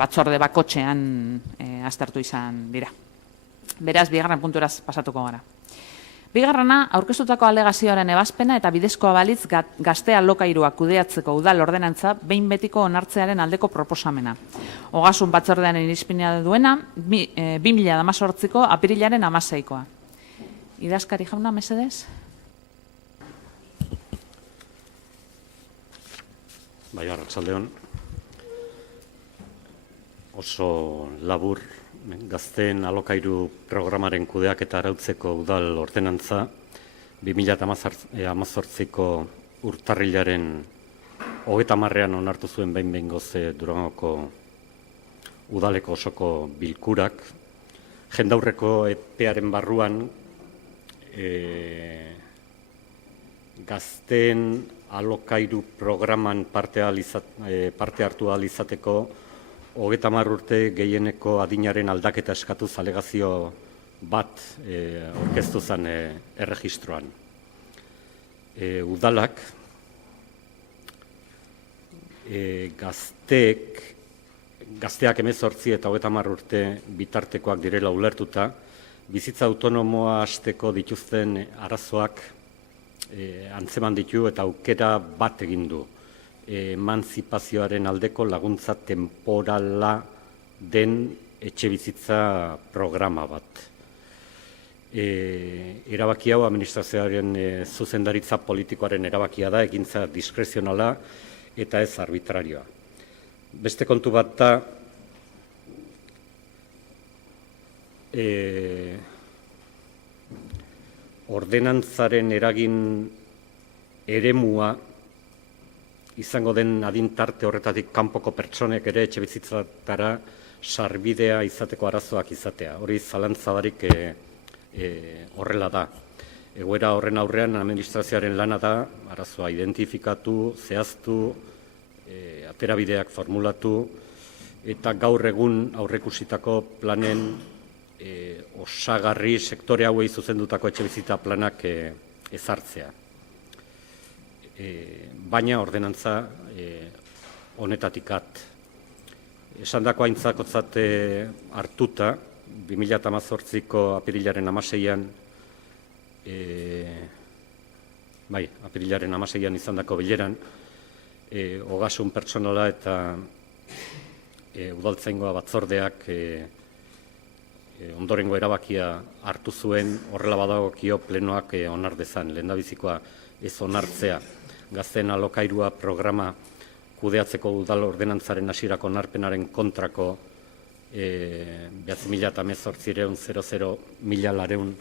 batzorde bakotxean aztertu izan dira. Beraz, bigarren punturaz pasatuko gara. Bigarrena, aurkeztutako alegazioaren ebazpena eta bidezkoa balitz gazte alokairua kudeatzeko udal ordenantza behin betiko onartzearen aldeko proposamena. Ogasun batzordearen irizpidea duena, 2018ko apirilaren 16koa. Idazkari jauna, mesedez? Bai, arratsaldeon. Oso labur, gazteen alokairu programaren kudeaketa arautzeko udal ordenantza 2018ko urtarrilaren 30ean onartu zuen behin-behingoz Durangoko udaleko osoko bilkurak. Jendaurreko epearen barruan gazteen alokairu programan parte hartu ahal izateko 30 urte gehieneko adinaren aldaketa eskatuz alegazio bat aurkeztu zen erregistroan. Udalak gazteak 18 eta 30 urte bitartekoak direla ulertuta, bizitza autonomoa hasteko dituzten arazoak antzeman ditu eta aukera bat egin du. Emantzipazioaren aldeko laguntza temporala den etxebizitza programa bat. Erabaki hau administrazioaren zuzendaritza politikoaren erabakia da, ekintza diskrezionala eta ez arbitrarioa. Beste kontu bat da, ordenantzaren eragin eremua izango den adintarte horretatik kanpoko pertsonek ere etxebizitzatara sarbidea izateko arazoak izatea. Hori zalantzabarik horrela da. Egoera horren aurrean administrazioaren lana da, arazoa identifikatu, zehaztu, aterabideak formulatu, eta gaur egun aurreikusitako planen osagarri sektore hauei zuzendutako etxebizitza planak ezartzea. Baina ordenantza honetatikat. Esandako aintzakotzat hartuta, 2018ko apirilaren 16an, apirilaren 16an izandako bileran, ogasun pertsonala eta udaltzaingoa batzordeak ondorengo erabakia hartu zuen, horrela badagokio plenoak onar dezan, lehendabizikoa ez onartzea. Gazteen alokairua programa kudeatzeko udal ordenantzaren hasierako onarpenaren kontrako 2018/00/200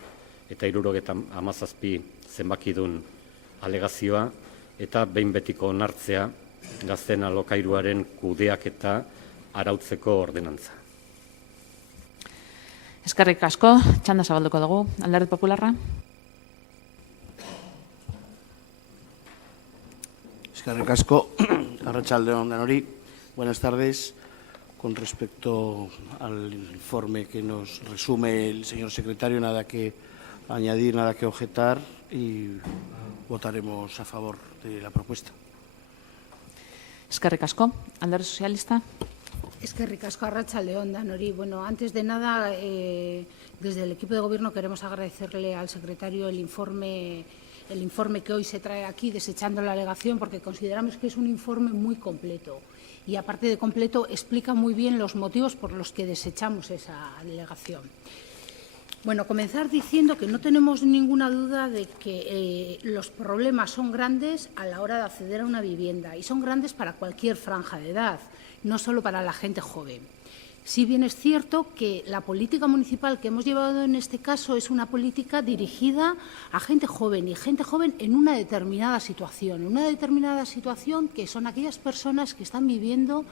eta 317 zenbakidun alegazioa eta behin betiko onartzea gazteen alokairuaren kudeaketa arautzeko ordenantza. Eskerrik asko, txanda zabalduko dugu, Alderdi Popularra. Eskerrik asko, arratsaldeon denoi. Buenas tardes. Con respecto al informe que nos resume el señor secretario, nada que añadir, nada que objetar y votaremos a favor de la propuesta. Eskerrik asko, Alderdi Sozialista. Eskerrik asko, arratsaldeon denoi. Bueno, antes de nada, desde el equipo de gobierno queremos agradecerle al secretario el informe que hoy se trae aquí, desechando la alegación, porque consideramos que es un informe muy completo y, aparte de completo, explica muy bien los motivos por los que desechamos esa alegación. Bueno, comenzar diciendo que no tenemos ninguna duda de que los problemas son grandes a la hora de acceder a una vivienda y son grandes para cualquier franja de edad, no solo para la gente joven. Si bien es cierto que la política municipal que hemos llevado en este caso es una política dirigida a gente joven y gente joven en una determinada situación que son aquellas personas que están viviendo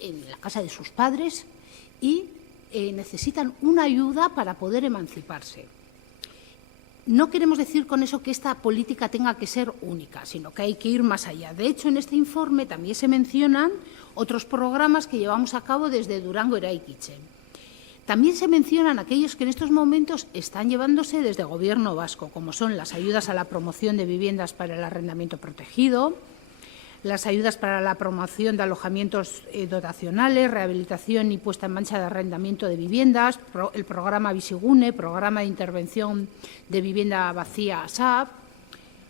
en la casa de sus padres y necesitan una ayuda para poder emanciparse. No queremos decir con eso que esta política tenga que ser única, sino que hay que ir más allá. De hecho, en este informe también se mencionan otros programas que llevamos a cabo desde Durango Eraikitzen. También se mencionan aquellos que en estos momentos están llevándose desde el Gobierno vasco, como son las ayudas a la promoción de viviendas para el arrendamiento protegido, las ayudas para la promoción de alojamientos dotacionales, rehabilitación y puesta en marcha de arrendamiento de viviendas, el programa Bizigune, programa de intervención de vivienda vacía SAP,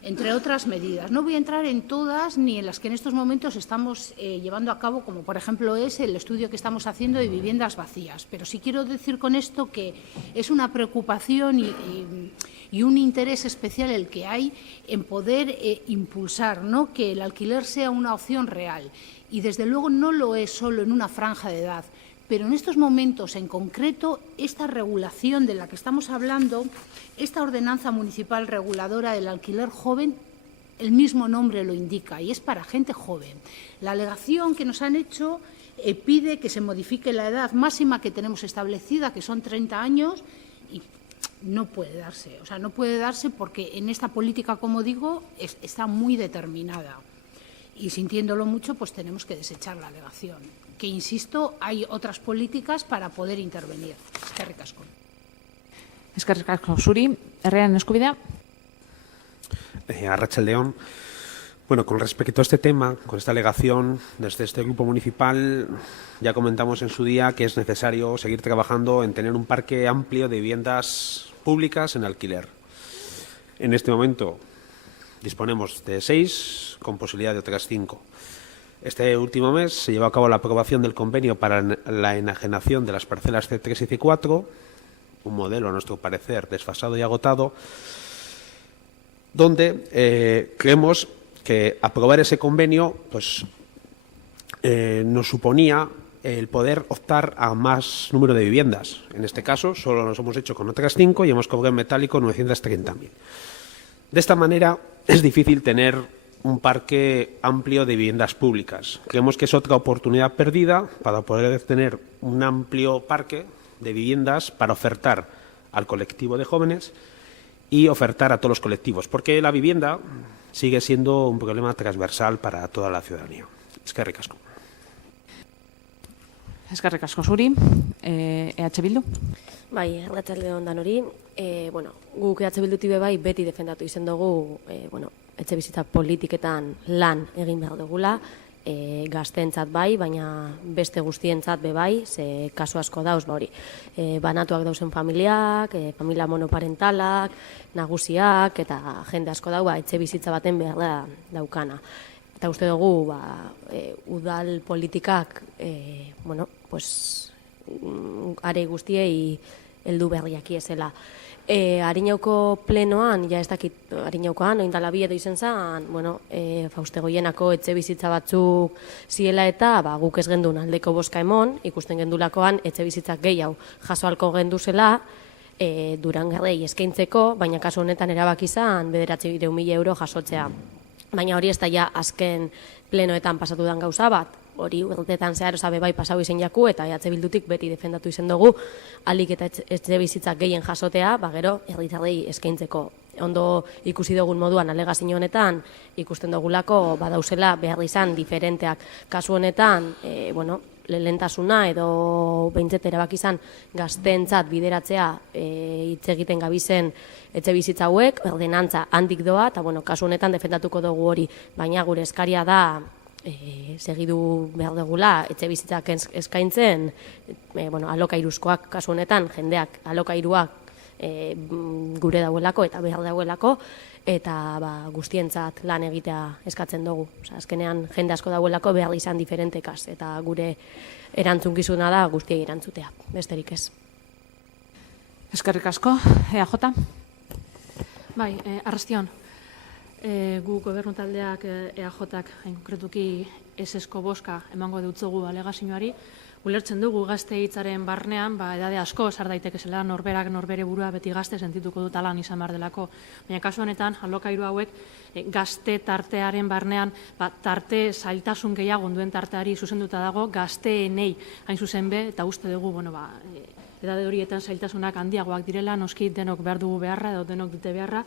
entre otras medidas. No voy a entrar en todas ni en las que en estos momentos estamos llevando a cabo, como por ejemplo es el estudio que estamos haciendo de viviendas vacías, pero sí quiero decir con esto que es una preocupación y un interés especial el que hay en poder impulsar, ¿no?, que el alquiler sea una opción real. Y desde luego no lo es solo en una franja de edad, pero en estos momentos en concreto esta regulación de la que estamos hablando, esta ordenanza municipal reguladora del alquiler joven, el mismo nombre lo indica y es para gente joven. La alegación que nos han hecho pide que se modifique la edad máxima que tenemos establecida, que son 30 años, y no puede darse. O sea, no puede darse porque en esta política, como digo, está muy determinada. Y sintiéndolo mucho, pues tenemos que desechar la alegación. Que, insisto, hay otras políticas para poder intervenir. Eskerrik asko. Eskerrik asko zuri, herriaren eskubidea. Arratsaldeon. Bueno, con respecto a este tema, con esta alegación, desde este grupo municipal ya comentamos en su día que es necesario seguir trabajando en tener un parque amplio de viviendas públicas en alquiler. En este momento disponemos de 6, con posibilidad de otras 5. Este último mes se llevó a cabo la aprobación del convenio para la enajenación de las parcelas C3 y C4, un modelo, a nuestro parecer, desfasado y agotado, donde creemos que aprobar ese convenio pues, nos suponía el poder optar a más número de viviendas. En este caso, solo nos hemos hecho con otras 5 y hemos cobrado en metálico 930.000. De esta manera, es difícil tener un parque amplio de viviendas públicas. Creemos que es otra oportunidad perdida para poder tener un amplio parque de viviendas para ofertar al colectivo de jóvenes y ofertar a todos los colectivos, porque la vivienda sigue siendo un problema transversal para toda la ciudadanía. Eskerrik asko. Eskerrik asko zuri, EH Bildu. Bai, arratsaldeon danori. Bueno, guk EH Bildutik bai beti defendatu izen dugu, etxe bizitza politiketan lan egin behar dugula, gazteentzat bai, baina beste guztientzat be bai, ze kasu asko dauz hori. Banatuak dauzen familiak, familia monoparentalak, nagusiak eta jende asko dau etxe bizitza baten behar daukana. Eta uste dugu udal politikak are guztiei heldu berriak iezela. Arinauko plenoan, ja ez dakit Arinaukoan, oindala bi edo izen zen, Fauste Goienako etxe bizitza batzuk ziela eta guk ez gendun aldeko boska emon, ikusten gendulakoan etxe bizitzak gehiago jaso alko genduzela, Durangarrei eskaintzeko, baina kasu honetan erabaki zen 900.000 euro jasotzea. Baina hori ez da ja azken plenoetan pasatu den gauza bat, hori urteetan zehar osabe bai pasau izen jaku eta EH Bildutik beti defendatu izen dugu, alik eta etxe bizitzak gehien jasotea, gero herritarrei eskaintzeko. Ondo ikusi dugun moduan alegazio honetan, ikusten dugulako badauzela behar izan diferenteak. Kasu honetan, lehentasuna edo behintzet erabaki izan gazteentzat bideratzea hitz egiten gabizen etxe bizitza hauek, ordenantza handik doa, eta kasu honetan defendatuko dugu hori, baina gure eskaria da segidu behar dugula etxe bizitzak eskaintzen, alokairuzkoak kasu honetan, jendeak alokairuak gure dauelako eta behar dauelako, eta guztientzat lan egitea eskatzen dugu. Azkenean jende asko dauelako behar izan diferentekaz, eta gure erantzunkizuna da guztiei erantzutea, besterik ez. Eskerrik asko, EAJ. Bai, arrastion. Gu gobernu taldeak EAJak hain konkretuki esesko boska emango dutzugu alegazioari. Ulertzen dugu gazte hitzaren barnean, edade asko sar daitekezela, norberak norbere burua beti gazte sentituko dut lan izan behar delako. Baina kasu honetan, alokairu hauek gazte tartearen barnean, tarte zailtasun gehiago duen tarteari zuzenduta dago, gazteenei hain zuzen be, eta uste dugu, edade horietan zailtasunak handiagoak direla, noski denok behar dugu beharra edo denok dute beharra,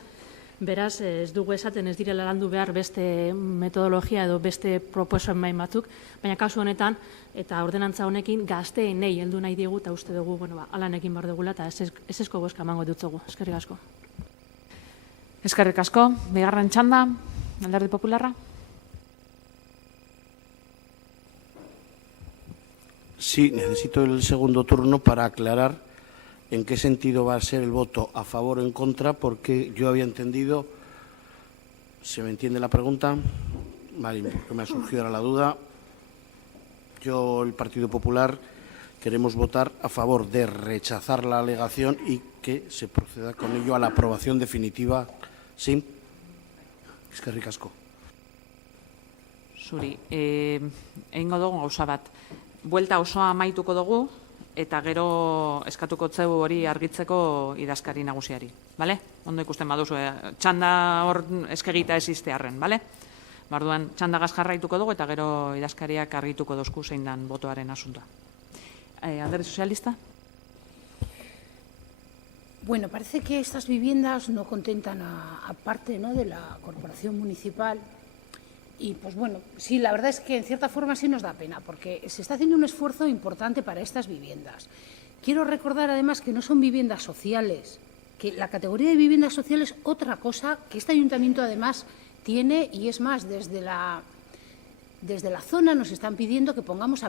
beraz ez dugu esaten ez direla landu behar beste metodologia edo beste proposamen batzuk, baina kasu honetan eta ordenantza honekin gazteenei heldu nahi diegu eta uste dugu, alanekin behar dugula eta esesko boska emango dutzugu. Eskerrik asko. Eskerrik asko. Bigarren txanda, Alderdi Popularra. Sí, necesito el segundo turno para aclarar en qué sentido va a ser el voto a favor o en contra, porque yo había entendido, ¿se me entiende la pregunta? Vale, porque me ha surgido ahora la duda. Yo, el Partido Popular, queremos votar a favor de rechazar la alegación y que se proceda con ello a la aprobación definitiva. ¿Sí? Eskerrik asko. Zuri, egingo dugu gauza bat. Buelta osoa amaituko dugu, eta gero eskatuko zeu hori argitzeko idazkari nagusiari. Bale? Ondo ikusten baduzu, txanda hor eskegita existe arren, bale? Barduan, txanda jarraituko dugu, eta gero idazkariak argituko dozku zein dan botoaren asuntoa. Alderdi Sozialista? Bueno, parece que estas viviendas no contentan a parte, ¿no?, de la corporación municipal. Y, pues bueno, sí, la verdad es que en cierta forma sí nos da pena, porque se está haciendo un esfuerzo importante para estas viviendas. Quiero recordar, además, que no son viviendas sociales, que la categoría de viviendas sociales es otra cosa que este ayuntamiento, además, tiene, y es más, desde la zona nos están pidiendo que pongamos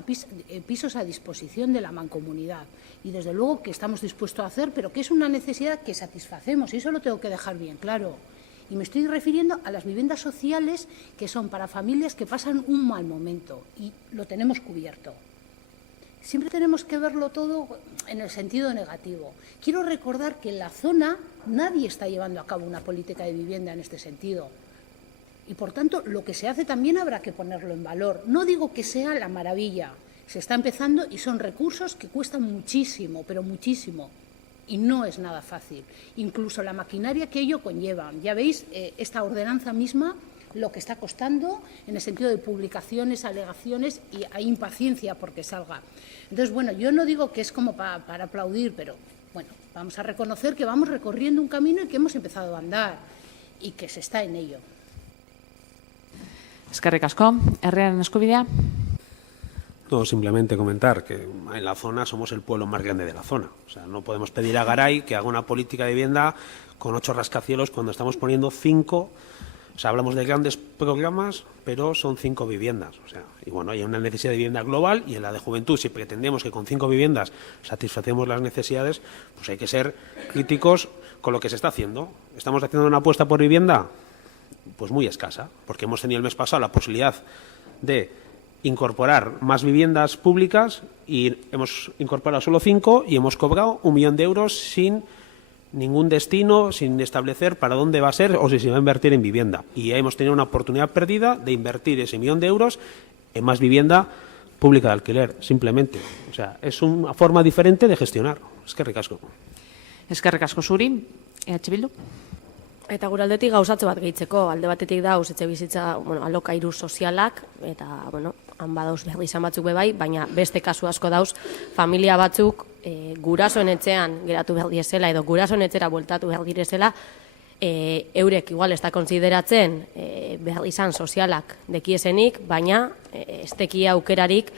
pisos a disposición de la mancomunidad. Y, desde luego, que estamos dispuestos a hacer, pero que es una necesidad que satisfacemos, y eso lo tengo que dejar bien claro. Y me estoy refiriendo a las viviendas sociales que son para familias que pasan un mal momento, y lo tenemos cubierto. Siempre tenemos que verlo todo en el sentido negativo. Quiero recordar que en la zona nadie está llevando a cabo una política de vivienda en este sentido. Y, por tanto, lo que se hace también habrá que ponerlo en valor. No digo que sea la maravilla. Se está empezando y son recursos que cuestan muchísimo, pero muchísimo. Y no es nada fácil. Incluso la maquinaria que ello conlleva. Ya veis, esta ordenanza misma, lo que está costando en el sentido de publicaciones, alegaciones, y hay impaciencia porque salga. Entonces, bueno, yo no digo que es como para aplaudir, pero bueno, vamos a reconocer que vamos recorriendo un camino y que hemos empezado a andar y que se está en ello. Eskerrik asko. Herriaren eskubidea? No, simplemente comentar que en la zona somos el pueblo más grande de la zona. O sea, no podemos pedir a Garay que haga una política de vivienda con 8 rascacielos cuando estamos poniendo 5. O sea, hablamos de grandes programas, pero son 5 viviendas. O sea, y bueno, hay una necesidad de vivienda global, y en la de juventud, si pretendemos que con 5 viviendas satisfacemos las necesidades, pues hay que ser críticos con lo que se está haciendo. ¿Estamos haciendo una apuesta por vivienda? Pues muy escasa, porque hemos tenido el mes pasado la posibilidad de incorporar más viviendas públicas y hemos incorporado solo 5 y hemos cobrado 1 millón de euros sin ningún destino, sin establecer para dónde va a ser o si se va a invertir en vivienda. Y hemos tenido una oportunidad perdida de invertir ese 1 millón de euros en más vivienda pública de alquiler, simplemente. O sea, es una forma diferente de gestionar. Eskerrik asko. Eskerrik asko zuri. EH Bildu? Eta gure aldetik gauzatze bat gehitzeko, alde batetik dauz etxe bizitza, alokairu sozialak, eta, han badauz behar izan batzuk bebai, baina beste kasu asko dauz, familia batzuk gurasoen etxean geratu behar diezela, edo gurasoen etxera bueltatu behar direzela, eurek igual ez da konsideratzen behar izan sozialak dekiesenik, baina ez tekia aukerarik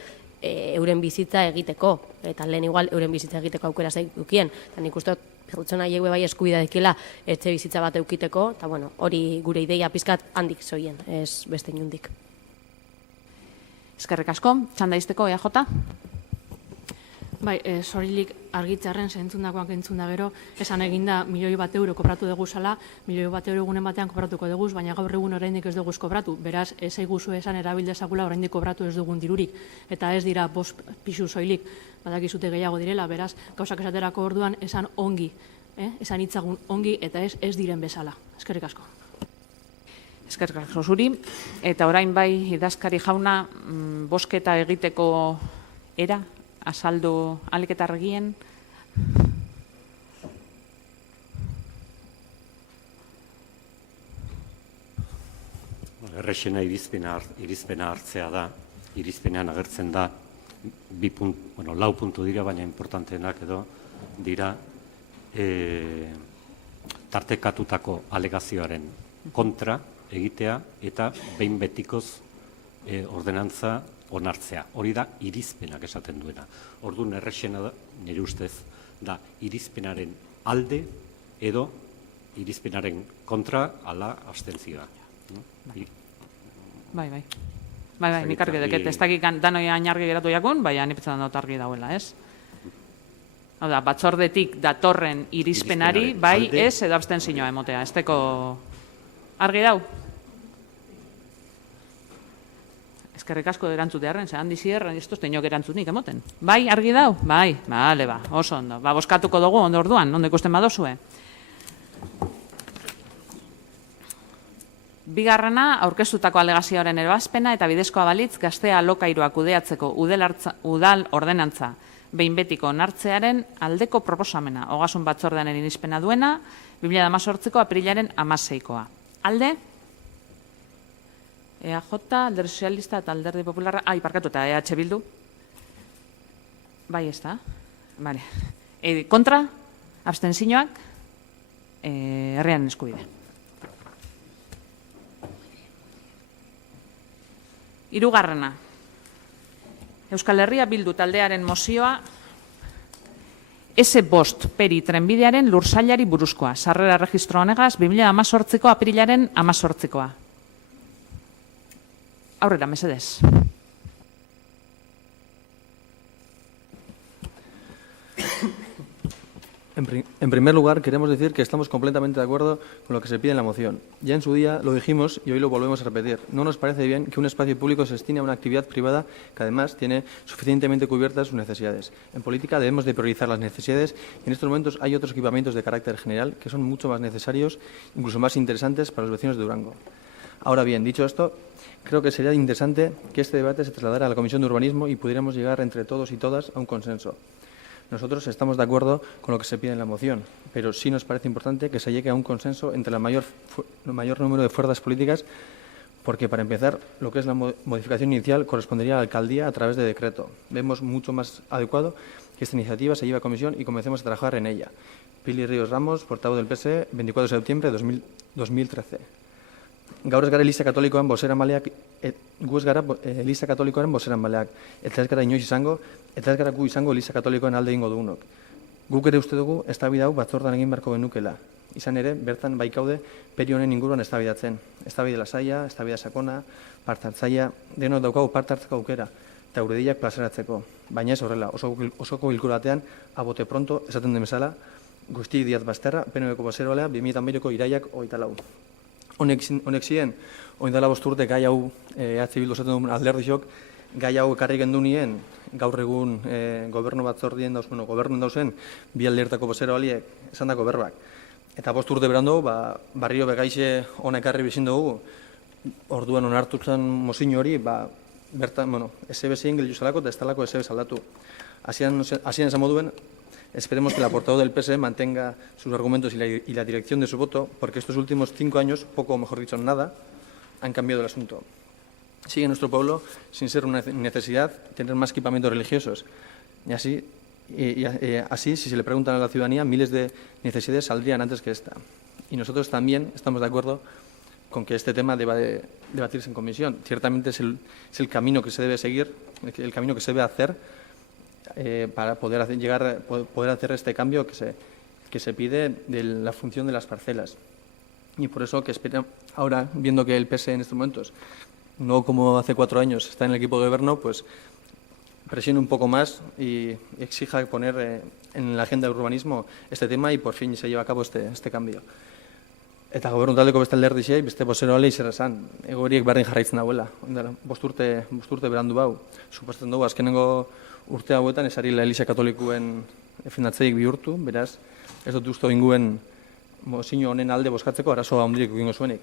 euren bizitza egiteko, eta lehen igual euren bizitza egiteko aukera zaitukien, eta nik uste pertsona haiek bai eskubidea dekila etxe bizitza bat eukiteko, eta hori gure ideia pizkat handik zoien, ez beste inundik. Eskerrik asko. Txanda izteko, EAJ? Bai, sorilik argitzarren zentzundakoak entzunda gero, esan eginda €1.000.000 kobratu deguzala, €1.000.000 egunen batean kobratuko deguz, baina gaur egun oraindik ez deguz kobratu. Beraz, ez eguzu esan erabildezakula oraindik kobratu ez dugun dirurik. Eta ez dira 5 pisu soilik, badakizute gehiago direla, beraz, gauzak esaterako orduan esan ongi, esan hitzagun ongi eta ez diren bezala. Eskerrik asko. Eskerrik asko zuri. Eta orain bai idazkari jauna, bozketa egiteko era, azaldu ahalik eta argien. Errexena irizpena hartzea da, irizpenean agertzen da, 4 puntu dira, baina importanteenak edo dira tartekatutako alegazioaren kontra egitea eta behin betikoz ordenantza onartzea. Hori da irizpenak esaten duena. Orduan errexena da, nire ustez, da irizpenaren alde edo irizpenaren kontra ala abstentzioa. Bai. Bai, nik argi deket, ez dakik danoi argi geratu jakun, baina nipetzen dut argi dauela, ez? Hau da, batzordetik datorren irizpenari, bai, ez, edo abstentzioa emotea, ez teko argi dau? Eskerrik asko erantzutearen, ze handi zierren, ez tozte inok erantzunik emoten. Bai, argi dau? Bai, bale, oso ondo. Ba, boskatuko dugu, ondo orduan, ondo ikusten badozue. Bigarrena, aurkeztutako alegazioaren ebazpena eta bidezkoa balitz gaztea alokairuak kudeatzeko udal ordenantza behin betiko onartzearen aldeko proposamena. Ogasun batzordearen irizpena duena, 2018ko aprilaren 16koa. Alde? EAJ, Alderdi Sozialista eta Alderdi Popularra, parkatu eta EH Bildu. Bai, ez da. Vale. Kontra, abstentzioak, herriaren eskubide. Hirugarrena. Euskal Herria Bildu taldearen mozioa S5 peri trenbidearen lursailari buruzkoa. Sarrera registro honegaz 2018ko aprilaren 18koa. Aurrera, mesedez. En primer lugar, queremos decir que estamos completamente de acuerdo con lo que se pide en la moción. Ya en su día lo dijimos y hoy lo volvemos a repetir. No nos parece bien que un espacio público se destine a una actividad privada que además tiene suficientemente cubiertas sus necesidades. En política debemos de priorizar las necesidades y en estos momentos hay otros equipamientos de carácter general que son mucho más necesarios, incluso más interesantes para los vecinos de Durango. Ahora bien, dicho esto, creo que sería interesante que este debate se trasladara a la Comisión de Urbanismo y pudiéramos llegar entre todos y todas a un consenso. Nosotros estamos de acuerdo con lo que se pide en la moción, pero sí nos parece importante que se llegue a un consenso entre el mayor número de fuerzas políticas, porque para empezar, lo que es la modificación inicial correspondería a la alcaldía a través de decreto. Vemos mucho más adecuado que esta iniciativa se lleve a comisión y comencemos a trabajar en ella. Pili Ríos Ramos, portavoz del PSE, 24 de septiembre de 2013. Gaur ez gara Eliza Katolikoan bozeramaleak, gu ez gara Eliza Katolikoaren bozeramaleak, eta ez gara inoiz izango, eta ez gara gu izango Eliza Katolikoan alde egingo dugunok. Guk ere uste dugu eztabaida hau batzordean egin beharko genukela. Izan ere, bertan baikaude peri honen inguruan eztabaidatzen. Eztabaida lasaia, eztabaida sakona, parte hartzailea, denok daukagu parte hartzeko aukera, eta gure deiak plazaratzeko. Baina ez horrela, osoko bilkura batean, a bote pronto, esaten den bezala, Guzti Diaz Basterra, PNVko bozeroalea, 2008ko iraiak 24. Honek ziren, oindala 5 urte gai hau EH Bildu esaten duen alderdixok, gai hau ekarri gendunien, gaur egun gobernu batzordien dauz, gobernuen dauzen, bi aldertako bozero aliek, esan dako berbak. Eta 5 urte berandu, barrio begaixe honek ekarri bizin dugu, orduan onartutzen mozin hori, bertan, SB zein gelitu zelako eta ez talako SB aldatu. Hasian esan moduen, esperemos que la portavoz del PSE mantenga sus argumentos y la dirección de su voto, porque estos últimos 5 años, poco o mejor dicho nada, han cambiado el asunto. Sigue nuestro pueblo sin ser una necesidad tener más equipamientos religiosos. Y así, si se le preguntan a la ciudadanía, miles de necesidades saldrían antes que esta. Y nosotros también estamos de acuerdo con que este tema deba de debatirse en comisión. Ciertamente es el camino que se debe seguir, el camino que se debe hacer para poder hacer este cambio que se pide de la función de las parcelas. Y por eso que espera ahora, viendo que el PSE en estos momentos, no como hace 4 años, está en el equipo de gobierno, pues presione un poco más y exija poner en la agenda de urbanismo este tema y por fin se lleve a cabo este cambio. Eta gobernu taldeko beste alderdixei, beste bozero alei zer esan, egoeriek berdin jarraitzen dauela. 5 urte berandu bau. Suposatzen dugu, azkenengo urte hauetan esari la Eliza Katolikoen defendatzeik bihurtu, beraz, ez dut uste inguen mozio honen alde bozkatzeko arazoa handirik egingo zuenik.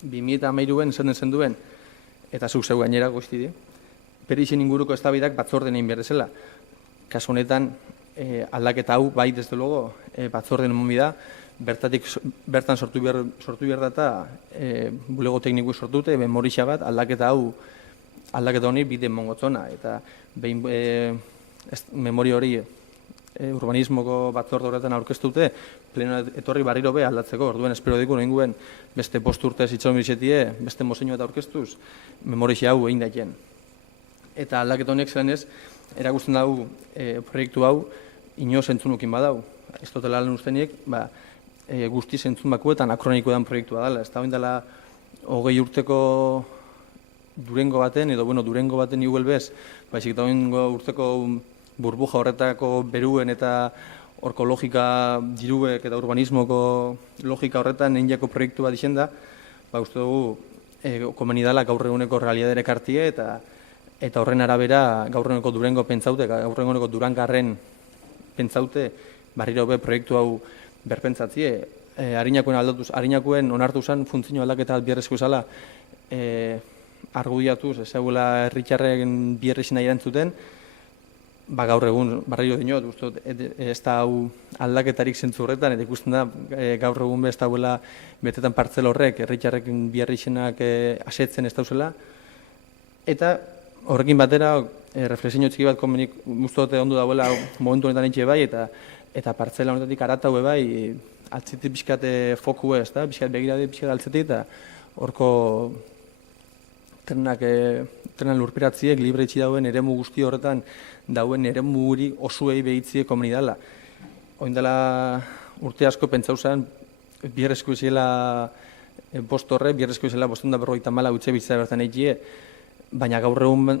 2013an esaten zenduen, eta zuk zeu gainera guztidi, perixen inguruko eztabaidak batzorden egin behar dezela. Kasu honetan, aldaketa hau, bai, desde luego, batzorden emomi da, bertan sortu behar data bulego tekniku sortute, memorixa bat, aldaketa honi bide mongotzona, eta behin memoria hori urbanismoko batzorde horretan aurkeztute, pleno etorri barriro be aldatzeko, orduan espero diku nahinguen beste 5 urte zitzon bizetie, beste mozeinu eta aurkeztuz, memorixa hau egin daiten. Eta aldaketa honiek zelan ez, erakusten dago proiektu hau, inoz entzunukin badau. Ez dutela lan usteniek, guztiz entzun bakuetan akroniko dan proiektua dela. Ez da dela 20 urteko Durengo baten, edo Durengo baten iuelbez, baizik eta urteko burbuja horretako beruen eta horko logika diruek eta urbanismoko logika horretan einako proiektu bat izan da, uste dugu komunidala gaur eguneko realidadere kartie eta horren arabera gaur eguneko Durengo pentsaute, gaur eguneko Durangarren pentsaute barriro be proiektu hau berpentsatzie. Harinakuen onartu zen funtzio aldaketa bierrezko zala argudiatuz, ez zegoela herritarren bierrezin nahi erantzuten, gaur egun, barriro dinot, ez da hau aldaketarik zentzu horretan, eta ikusten da, gaur egun ez dauela betetan partzela horrek, herritarrekin bierrezinak asetzen ez dauzela, eta horrekin batera, reflexio txiki bat komenik guztote ondo dauela momentu honetan etxe bai, eta partzela honetatik aratau bai, altzetik pixkate foku ez da, pixkat begirade pixkat altzetik, eta horko trenan lurperatziek libre itxi dauen eremu guzti horretan dauen eremu guri osuei behitzie komunidala. Oindala urte asko pentsau zen, bierrezko izela bost horre, bierrezko izela 554 utxe bizitza bertan egitea, baina gaur egun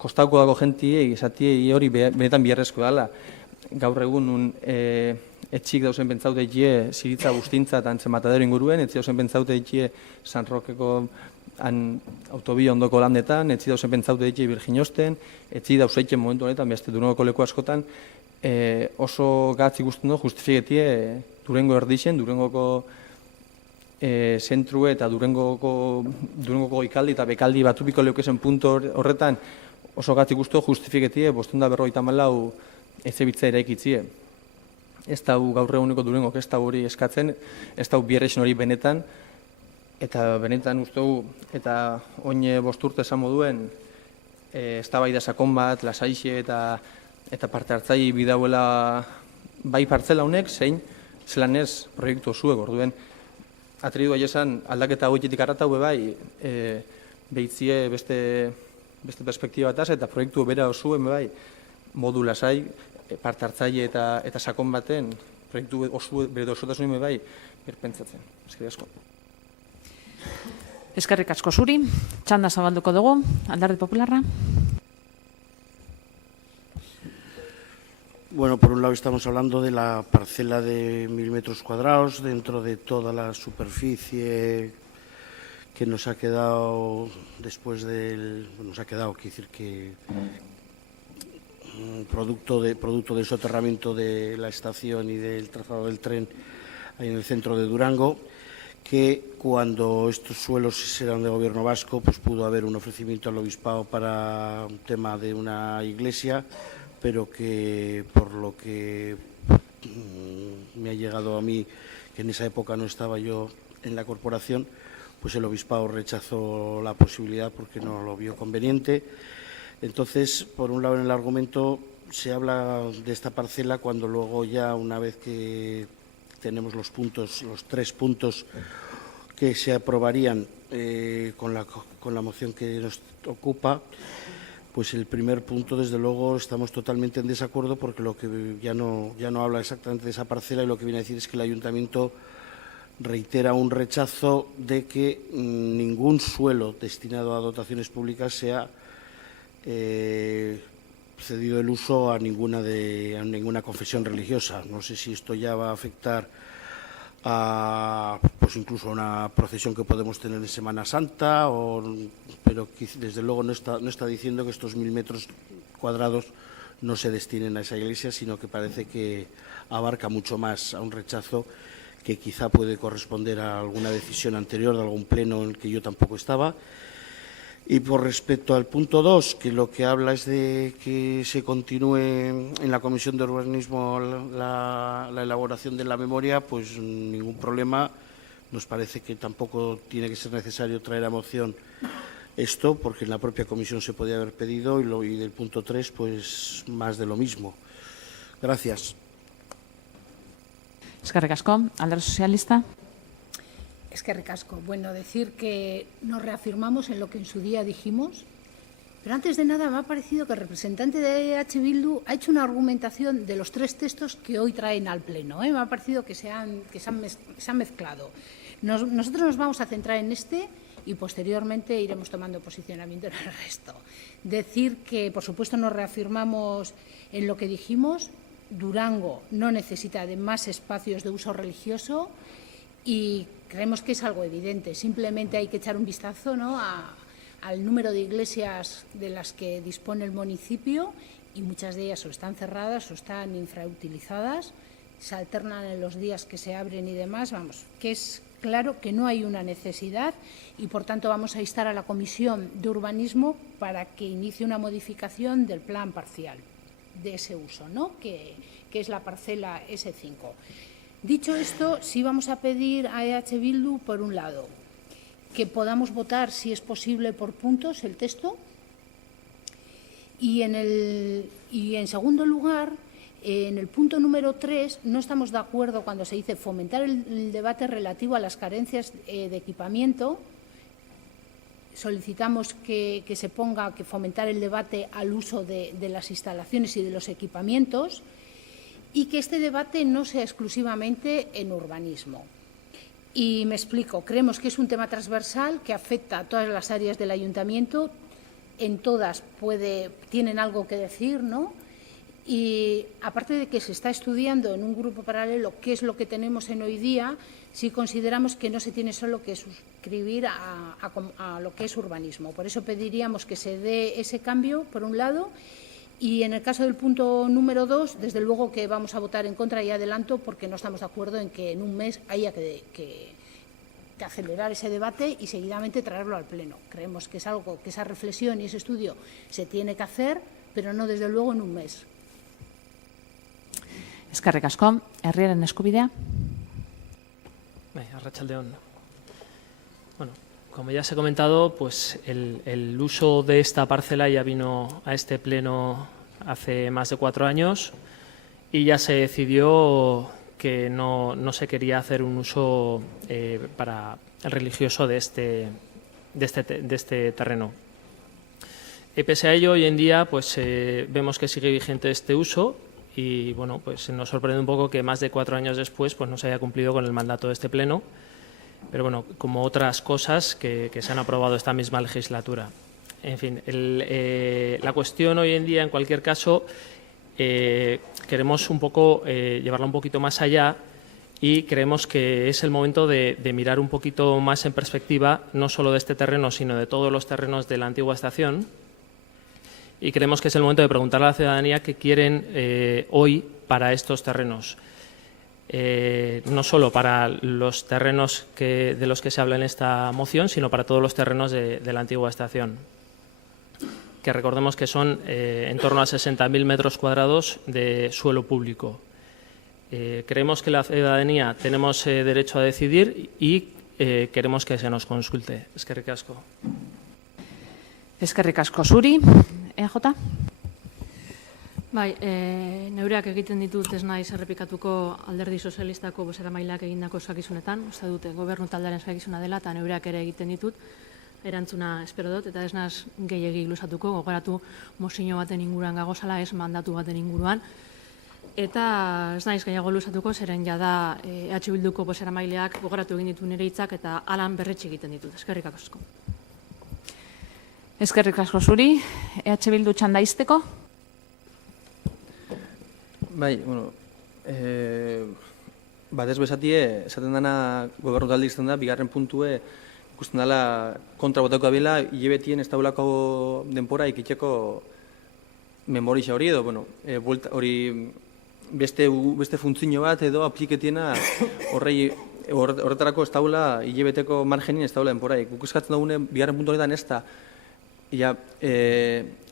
kostauko dago jentie, esatie hori benetan bierrezko dela. Gaur egun etxik dauzen pentsaute egitea Ziritza Bustintza eta Antzematadero inguruen, etxik dauzen pentsaute egitea San Rokeko autobia ondoko landetan, etxik dauzen pentsaute egitea Birginosten, etxik dauzeitzen momentu honetan, beste Durengoko leku askotan, oso gatz ikusten du justifiketie Durengo erdixen, Durengoko zentrue eta Durengoko ikaldi eta bekaldi batupiko leukezen puntu horretan oso gatz ikustu justifiketie 554 etxebitza eraikitzie. Ez da gaur eguneko Durengok ez da hori eskatzen, ez da bierrexen hori benetan, eta benetan uste dugu, eta oin bosturte esan moduen, ez da bai da sakon bat, lasaixe eta parte hartzai bidauela bai partzela honek, zelan ez proiektu osuek, orduen, atridu esan aldaketa goitetik arratau bai, behitzie beste perspektibataz eta proiektu bera osuen bai, modu lasai, parte hartzaile eta sakon baten, proiektu bere osotasunen bai, berpentsatzen. Eskerrik asko. Eskerrik asko zuri, txanda zabalduko dugu, Alderdi Popularra. Bueno, por un lado estamos hablando de la parcela de 1000 metros cuadrados dentro de toda la superficie que nos ha quedado después nos ha quedado, quiere decir que producto del soterramiento de la estación y del trazado del tren ahí en el centro de Durango, que cuando estos suelos eran de gobierno vasco, pues pudo haber un ofrecimiento al obispado para un tema de una iglesia, pero que por lo que me ha llegado a mí, que en esa época no estaba yo en la corporación, pues el obispado rechazó la posibilidad porque no lo vio conveniente. Entonces, por un lado en el argumento se habla de esta parcela cuando luego ya una vez que tenemos los 3 puntos que se aprobarían con la moción que nos ocupa, pues el primer punto, desde luego, estamos totalmente en desacuerdo porque lo que ya no habla exactamente de esa parcela y lo que viene a decir es que el Ayuntamiento reitera un rechazo de que ningún suelo destinado a dotaciones públicas sea cedido el uso a ninguna confesión religiosa. No sé si esto ya va a afectar a pues incluso a una procesión que podemos tener en Semana Santa, pero desde luego no está diciendo que estos 1000 metros cuadrados no se destinen a esa iglesia, sino que parece que abarca mucho más a un rechazo que quizá puede corresponder a alguna decisión anterior de algún pleno en el que yo tampoco estaba. Y por respecto al punto 2, que lo que habla es de que se continúe en la Comisión de Urbanismo la elaboración de la memoria, pues ningún problema. Nos parece que tampoco tiene que ser necesario traer a moción esto, porque en la propia comisión se podía haber pedido, y del punto 3, pues más de lo mismo. Gracias. Eskerrik asko, Alderdi Sozialista. Eskerrik asko. Bueno, decir que nos reafirmamos en lo que en su día dijimos, pero antes de nada me ha parecido que el representante de EH Bildu ha hecho una argumentación de los 3 textos que hoy traen al Pleno. Me ha parecido que se han mezclado. Nosotros nos vamos a centrar en este y posteriormente iremos tomando posicionamiento en el resto. Decir que, por supuesto, nos reafirmamos en lo que dijimos. Durango no necesita de más espacios de uso religioso y creemos que es algo evidente. Simplemente hay que echar un vistazo, ¿no?, al número de iglesias de las que dispone el municipio, y muchas de ellas o están cerradas o están infrautilizadas, se alternan en los días que se abren y demás. Vamos, que es claro que no hay una necesidad y, por tanto, vamos a instar a la Comisión de Urbanismo para que inicie una modificación del plan parcial de ese uso, ¿no?, que es la parcela S5. Dicho esto, sí vamos a pedir a EH Bildu, por un lado, que podamos votar, si es posible, por puntos el texto, y en segundo lugar, en el punto número 3, no estamos de acuerdo cuando se dice fomentar el debate relativo a las carencias de equipamiento. Solicitamos que se ponga que fomentar el debate al uso de las instalaciones y de los equipamientos, y que este debate no sea exclusivamente en urbanismo. Y me explico, creemos que es un tema transversal que afecta a todas las áreas del ayuntamiento, en todas tienen algo que decir, ¿no? Y aparte de que se está estudiando en un grupo paralelo qué es lo que tenemos en hoy día, sí consideramos que no se tiene solo que suscribir a lo que es urbanismo. Por eso pediríamos que se dé ese cambio, por un lado, y en el caso del punto número 2, desde luego que vamos a votar en contra, y adelanto, porque no estamos de acuerdo en que en un mes haya que acelerar ese debate y seguidamente traerlo al Pleno. Creemos que es algo que esa reflexión y ese estudio se tiene que hacer, pero no desde luego en un mes. Eskerrik asko. Herriaren eskubidea. Arratsaldeon. Bueno, como ya se ha comentado, pues el uso de esta parcela ya vino a este pleno hace más de 4 años y ya se decidió que no se quería hacer un uso para el religioso de este terreno. Pese a ello, hoy en día pues vemos que sigue vigente este uso y bueno, pues nos sorprende un poco que más de 4 años después pues no se haya cumplido con el mandato de este pleno, pero bueno, como otras cosas que se han aprobado esta misma legislatura. En fin, la cuestión hoy en día, en cualquier caso, queremos un poco llevarla un poquito más allá y creemos que es el momento de mirar un poquito más en perspectiva, no solo de este terreno, sino de todos los terrenos de la antigua estación. Y creemos que es el momento de preguntar a la ciudadanía qué quieren hoy para estos terrenos. No solo para los terrenos de los que se habla en esta moción, sino para todos los terrenos de la antigua estación, que recordemos que son en torno a 60.000 metros cuadrados de suelo público. Creemos que la ciudadanía tenemos derecho a decidir y queremos que se nos consulte. Eskerrik asko. Eskerrik asko zuri. EJ? Bai, neureak egiten ditut, ez naiz errepikatuko Alderdi Sozialistako bozeramaileak egindako eskakizunetan, uste dute gobernu taldearen eskakizuna dela eta neureak ere egiten ditut, erantzuna espero dut, eta ez naiz gehiegi luzatuko, gogoratu mozio baten inguruan gagozala, ez mandatu baten inguruan, eta ez naiz gehiago luzatuko, zeren jada EH Bilduko bozeramaileak gogoratu egin ditu nire hitzak eta alan berretsi egiten ditut. Eskerrik asko. Eskerrik asko zuri. EH Bildu txanda izteko? Bai, bueno, batez bezatie, esaten dana gobernu talde izten da, bigarren puntue ikusten dela kontra botako abila, hilabetien ez daulako denpora ikiteko memorixa hori edo, bueno, hori beste funtzio bat edo apliketiena horretarako ez daula hilabeteko margenin ez daula denpora. Guk eskatzen dugune, bigarren puntu honetan ez da, ja,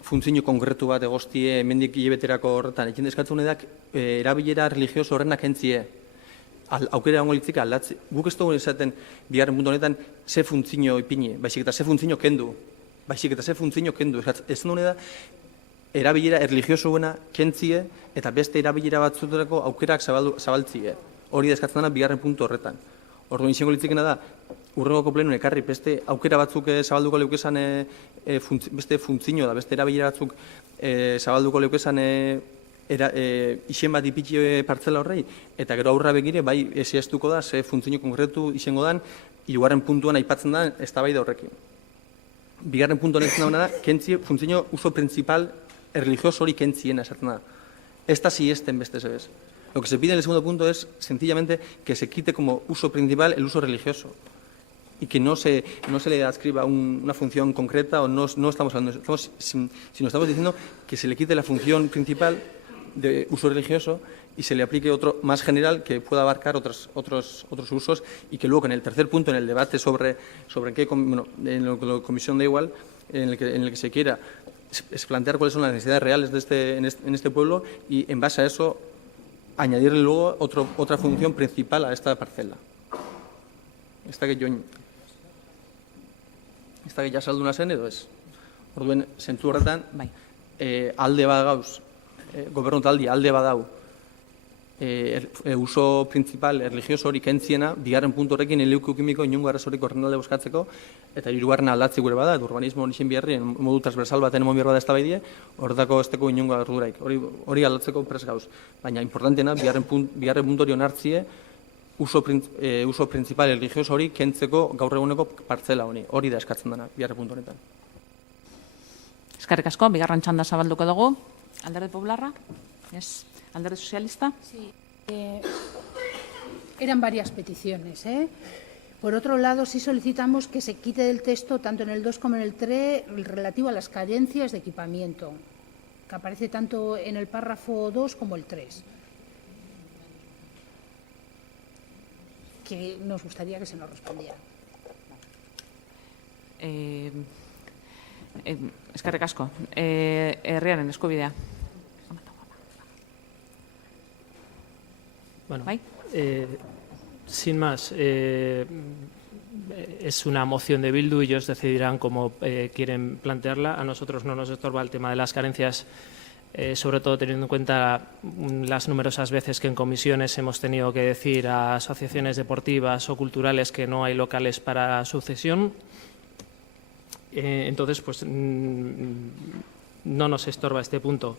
funtzio konkretu bat egostie hemendik hilabeterako horretan. Ekin eskatzen edak erabilera religioso horrenak entzie. Aukera egongo litzik aldatzi. Guk ez dugu esaten bigarren puntu honetan ze funtzio ipini, baizik eta ze funtzio kendu. Ez dugu da erabilera religioso buena kentzie eta beste erabilera batzuterako aukerak zabaltzie. Hori da eskatzen dena bigarren puntu horretan. Orduan izango litzikena da, urrengoko plenun ekarri beste aukera batzuk zabalduko leukezan beste funtzio da, beste erabilera batzuk zabalduko leukezan izen bat ipitxe partzela horrei, eta gero aurra begire, bai, zehaztuko da, ze funtzio konkretu izango dan, hirugarren puntuan aipatzen da eztabaida horrekin. Bigarren puntu honetan da, kentzie, funtzio uso principal religioso hori kentziena esaten da. Esta sí esten beste zebez. Lo que se pide en el segundo punto es sencillamente que se quite como uso principal el uso religioso y que no se le adscriba una función concreta o no estamos hablando, sino estamos diciendo que se le quite la función principal de uso religioso y se le aplique otro más general que pueda abarcar otros usos y que luego en el tercer punto, en el debate sobre qué, bueno, en la comisión da igual, en el que se quiera es plantear cuáles son las necesidades reales en este pueblo y en base a eso añadirle luego otra función principal a esta parcela. Esta que jasalduna zen edo ez. Orduen, zentzu horretan, alde badauz, gobernu taldi alde badau, uso principal religioso hori kentziena, bigarren puntu horrekin eleuko kimiko inungo arazorik horrenalde boskatzeko, eta hirugarren aldatzi gure bada, urbanismo honixin biharri, modu transversal baten emon behar bada eztabaidie, horretako esteko inungo arduraik, hori aldatzeko pres gauz. Baina, importantena, bigarren puntu hori onartzie, uso principal religioso hori kentzeko gaur eguneko partzela hori da eskatzen dena, bigarren puntu honetan. Eskerrik asko, bigarren txanda zabalduko dugu. Alderdi Popularra? Ez. Alderdi Sozialista? Sí. Eran varias peticiones. Por otro lado, sí solicitamos que se quite del texto, tanto en el 2 como en el 3, el relativo a las carencias de equipamiento, que aparece tanto en el párrafo 2 como el 3. Que nos gustaría que se nos respondiera. Eskerrik asko. Herriaren eskubidea. Bueno, ¿Bai? Sin más, es una moción de Bildu y ellos decidirán cómo quieren plantearla. A nosotros no nos estorba el tema de las carencias, sobre todo teniendo en cuenta las numerosas veces que en comisiones hemos tenido que decir a asociaciones deportivas o culturales que no hay locales para sucesión. Entonces, pues no nos estorba este punto.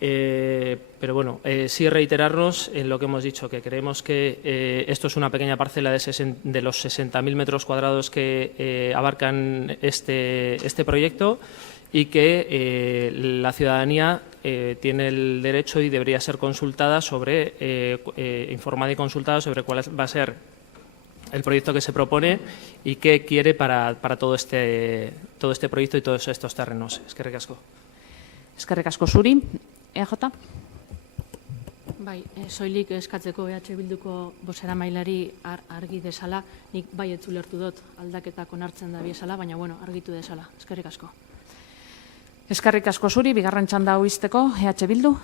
Pero bueno, sí reiterarnos en lo que hemos dicho, que creemos que esto es una pequeña parcela de los 60.000 metros cuadrados que abarcan este proyecto y que la ciudadanía tiene el derecho y debería ser consultada informada y consultada sobre cuál va a ser el proyecto que se propone y qué quiere para todo este proyecto y todos estos terrenos. Eskerrik asko. Eskerrik asko zuri. EJ? Bai, soilik eskatzeko EH Bilduko boseramailari argi desala, nik bai ez ulertu dut aldaketak onartzen da biesala, baina bueno, argitu desala. Eskerrik asko. Eskerrik asko zuri, bigarren txanda hau izteko, EH Bildu?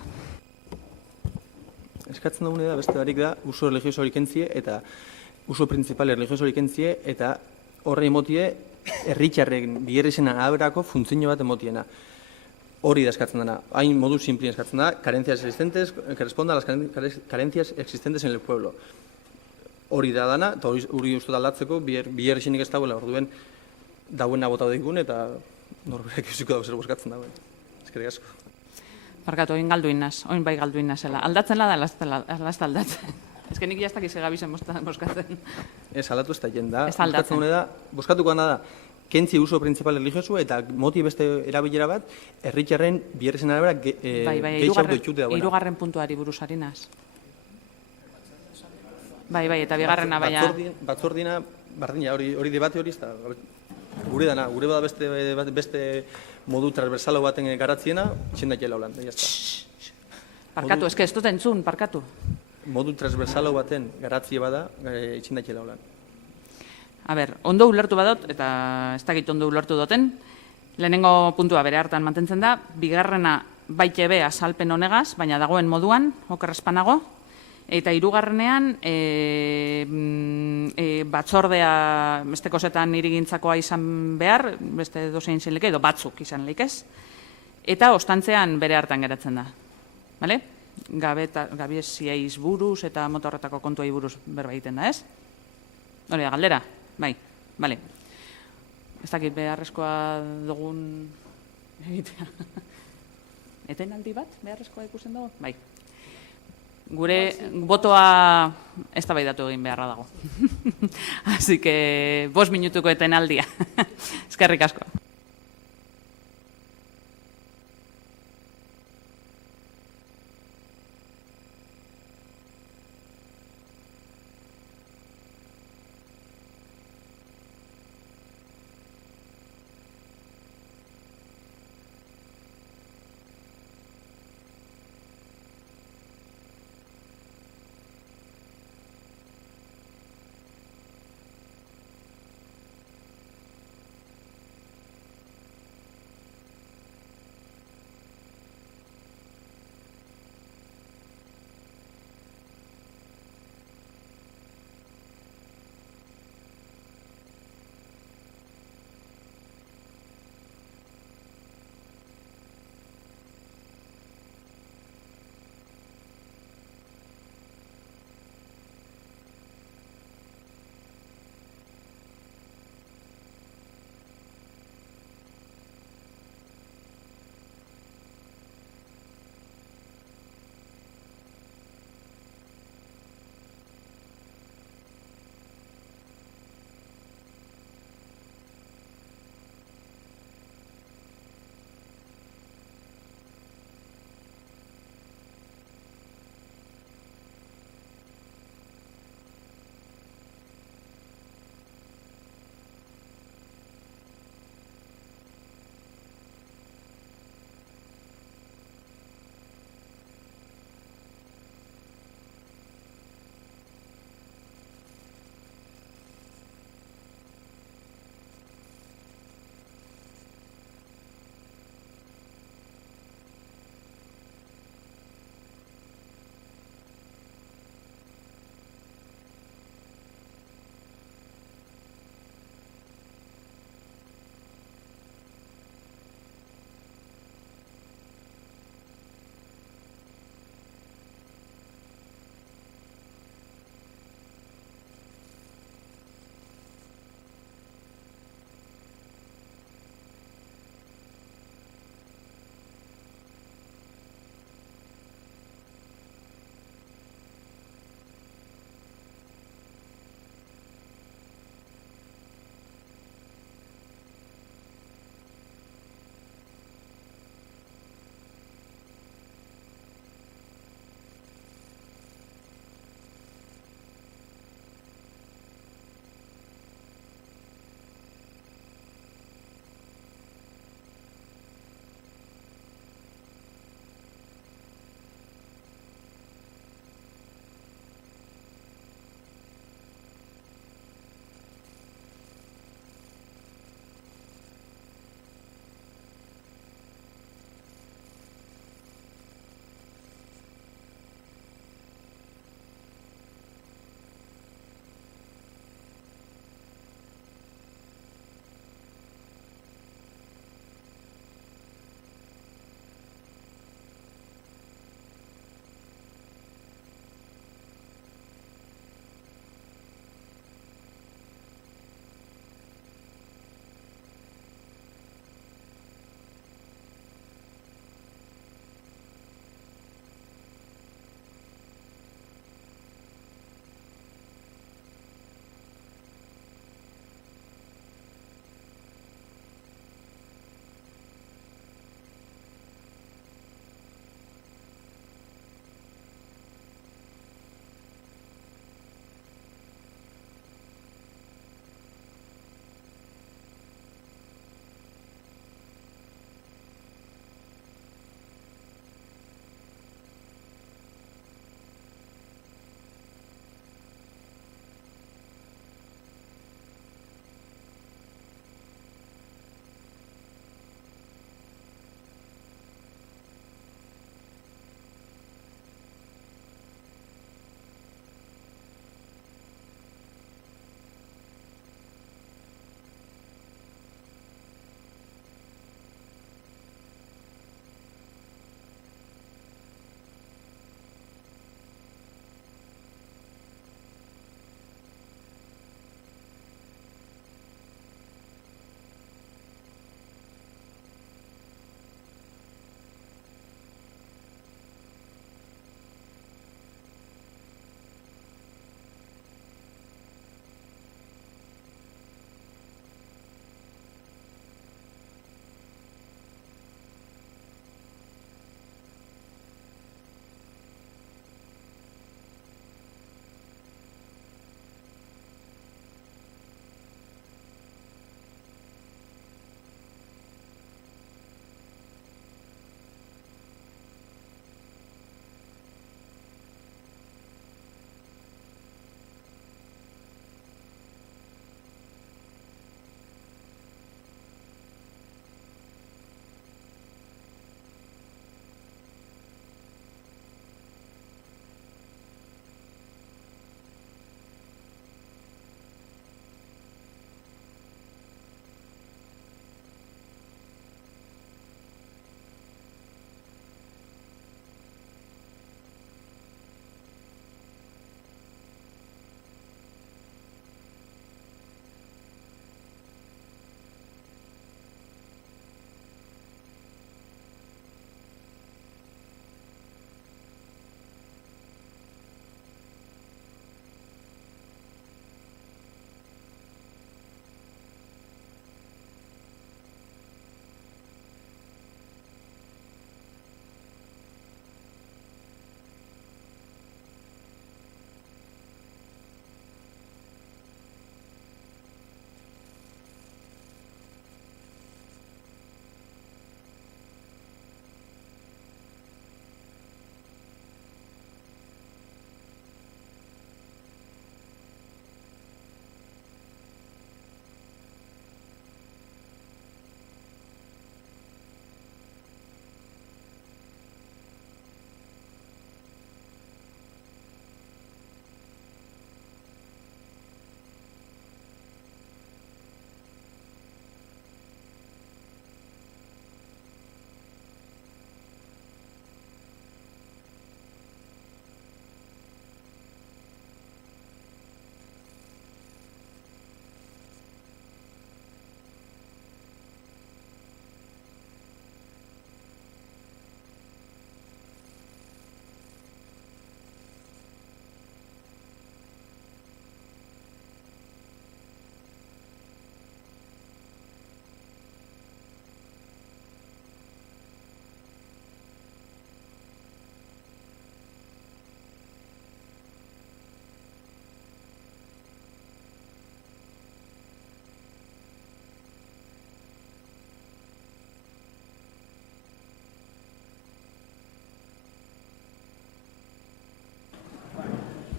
Eskatzen dugune da, beste barik da, uso religioso hori kentzie eta uso principal religioso hori kentzie eta horre emotie herritarren biherrizena araberako funtzio bat emotiena. Hori da eskatzen dena. Hain modu simplien eskatzen da, carencias existentes, que responda a las carencias existentes en el pueblo. Hori da dana, eta hori uste aldatzeko, biherrizenik ez dagoela, orduen dauena bota digun eta norberak iziko dago zer boskatzen dagoen. Eskerrik asko. Barkatu, oin galduin naz, oin bai galduin nazela. Aldatzen la da, alazta aldatzen. Ez que nik jaztak izegabizen boskatzen. Ez, aldatu ez da jenda. Ez aldatzen. Boskatuko da, kentzi uso principal religioso eta moti beste erabilera bat, herritarren biherrizen arabera gehiago ditute dagoena. Hirugarren puntuari buruz ari naz. Bai, eta bigarrena baina... Batzordina, bardina, hori debate hori ez da, gure dana, gure bada beste modu transversalo baten garatziena, txendakiela holan, da jazta. Parkatu, ez dut entzun, parkatu. Modu transversalo baten garatzie bada, txendakiela holan. A ber, ondo ulertu badot, eta ez dakit ondo ulertu duten, lehenengo puntua bere hartan mantentzen da, bigarrena baite be azalpen honegaz, baina dagoen moduan, okerrezpanago, eta hirugarrenean batzordea beste kosetan irigintzakoa izan behar, beste dozein zinleke, edo batzuk izan leikez, eta ostantzean bere hartan geratzen da. Bale? Gabezieiz buruz eta motorretako kontuai buruz berba egiten da, ez? Hori da, galdera? Bai, bale. Ez dakit beharrezkoa dugun egitea. Etenaldi bat beharrezkoa ikusten dugu? Bai. gure botoa eztabaidatu egin beharra dago. Así que 5 minutuko etenaldia. Eskerrik asko.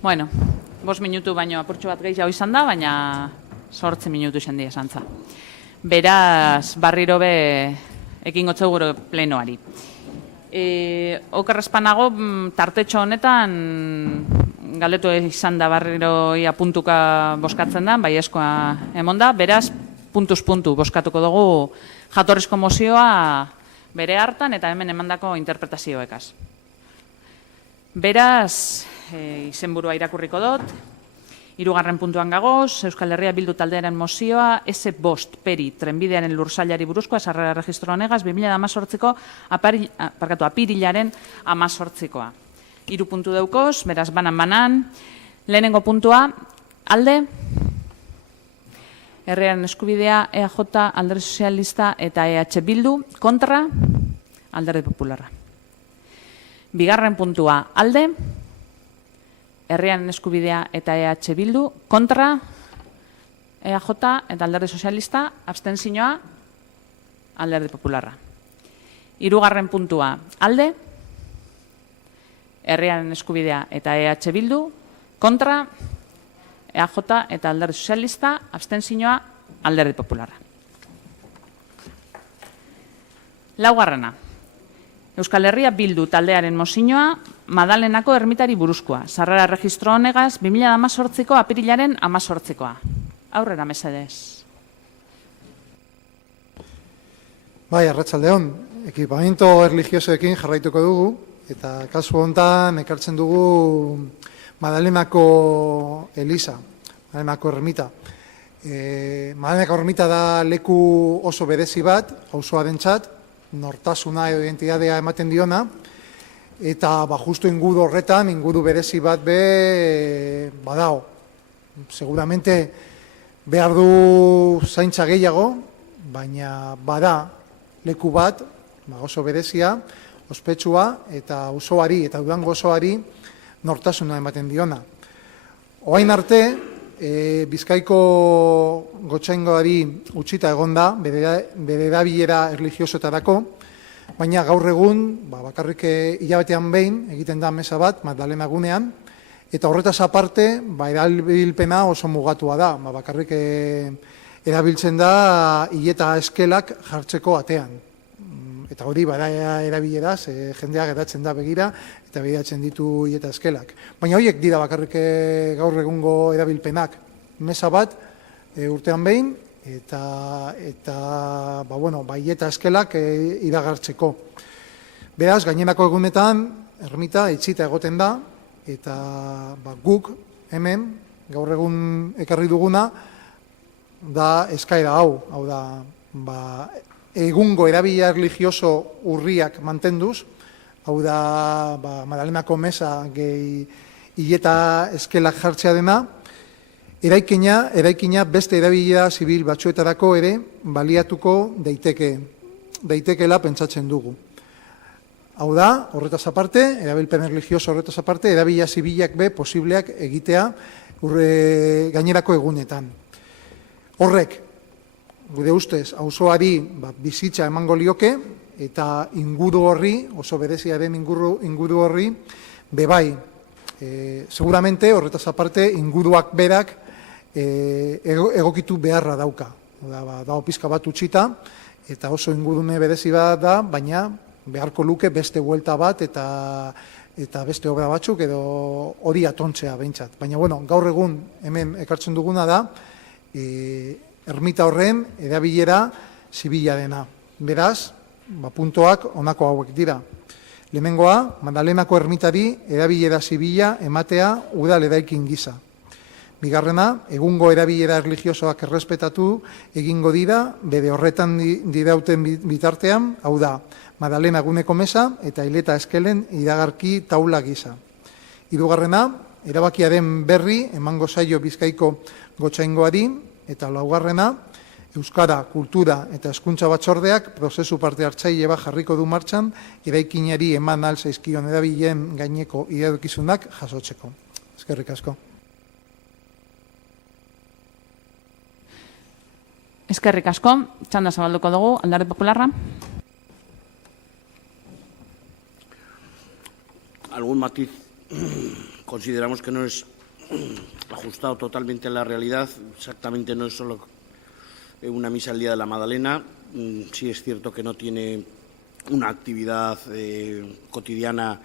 Bueno, 5 minutu baino apurtxo bat gehiago izan da, baina 8 minutu izan dira esantza. Beraz, barriro be ekin gotze gure plenoari. Okerrezpanago, tartetxo honetan, galdetu izan da barriro ia puntuka boskatzen da, bai eskoa emon da, beraz, puntuz puntu boskatuko dugu jatorrizko mozioa bere hartan eta hemen emandako interpretazioekaz. Beraz, izenburua irakurriko dut, 3. puntuan gagoz, Euskal Herria Bildu taldearen mozioa, S5 peri trenbidearen lursailari buruzkoa, sarrera registro honegaz, 2018ko apirilaren 18koa. 3 puntu daukoz, beraz banan-banan, lehenengo puntua, alde, herriaren eskubidea, EAJ, Alderdi Sozialista eta EH Bildu, kontra, Alderdi Popularra. 2. puntua, alde, herriaren eskubidea eta EH Bildu, kontra, EAJ eta Alderdi Sozialista, abstentzioa, Alderdi Popularra. 3. puntua, alde, herriaren eskubidea eta EH Bildu, kontra, EAJ eta Alderdi Sozialista, abstentzioa, Alderdi Popularra. 4. Euskal Herria Bildu taldearen mozioa, Madalenako ermitari buruzkoa, sarrera registro honegaz, 2018ko apirilaren 18koa. Aurrera, mesedez. Bai, arratsaldeon, ekipamento erlijiosoekin jarraituko dugu, eta kasu honetan ekartzen dugu Madalenako Eliza, Madalenako ermita. Madalenako ermita da leku oso berezi bat, auzoarentzat, nortasuna edo identitatea ematen diona, eta justu ingudu horretan, ingudu berezi bat badao. Seguramente behar du zaintza gehiago, baina bada leku bat, oso berezia, ospetsua, eta osoari, eta Durango osoari nortasuna ematen diona. Orain arte, Bizkaiko Gotzaingoari utzita egonda, bere erabilera erlijiosoetarako, baina gaur egun, bakarrik hilabetean behin, egiten da mesa bat, Magdalena gunean, eta horretaz aparte, erabilpena oso mugatua da, bakarrik erabiltzen da hileta eskelak jartzeko atean. Eta hori bada erabileraz, jendea geratzen da begira, eta begiratzen ditu hileta eskelak. Baina horiek dira bakarrik gaur egungo erabilpenak. Mesa bat, urtean behin, eta hileta eskelak iragartzeko. Beraz, gainerako egunetan, ermita itxita egoten da, eta guk hemen, gaur egun ekarri duguna, da eskaera hau da, egungo erabilera erlijioso urriak mantenduz, hau da Madalenako mesa gehi hileta eskelak jartzea dena, eraikina beste erabilera zibil batzuetarako ere baliatuko daitekeela pentsatzen dugu. Hau da, horretaz aparte, erabilpen erlijioso horretaz aparte, erabilera zibilak posibleak egitea gainerako egunetan. Horrek, gure ustez, auzoari bizitza emango lioke, eta inguru horri, oso bereziaren inguru horri, bebai, seguramente, horretaz aparte, inguruak berak egokitu beharra dauka. Dago pizka bat utxita, eta oso ingurune berezi bat da, baina beharko luke beste buelta bat, eta beste obra batzuk, edo hori atontzea behintzat. Baina, gaur egun hemen ekartzen duguna da, ermita horren erabilera zibila dena. Beraz, puntoak honako hauek dira. Lehenengoa, Madalenako ermitari erabilera zibila ematea udal eraikin gisa. Bigarrena, egungo erabilera erlijiosoak errespetatu egingo dira, bere horretan dirauten bitartean, hau da, Madalena guneko mesa eta hileta eskelen iragarki taula gisa. Hirugarrena, erabakiaren berri emango zaio Bizkaiko Gotzaingoari, eta laugarrena, Euskara, Kultura eta Hezkuntza Batzordeak prozesu parte hartzaile bat jarriko du martxan, eraikinari eman ahal zaizkion erabilen gaineko iradokizunak jasotzeko. Eskerrik asko. Eskerrik asko, txanda zabalduko dugu, Alderdi Popularra. Algún matiz. Consideramos que no es ajustado totalmente a la realidad. Exactamente no es solo una misa el Día de la Magdalena. Sí es cierto que no tiene una actividad cotidiana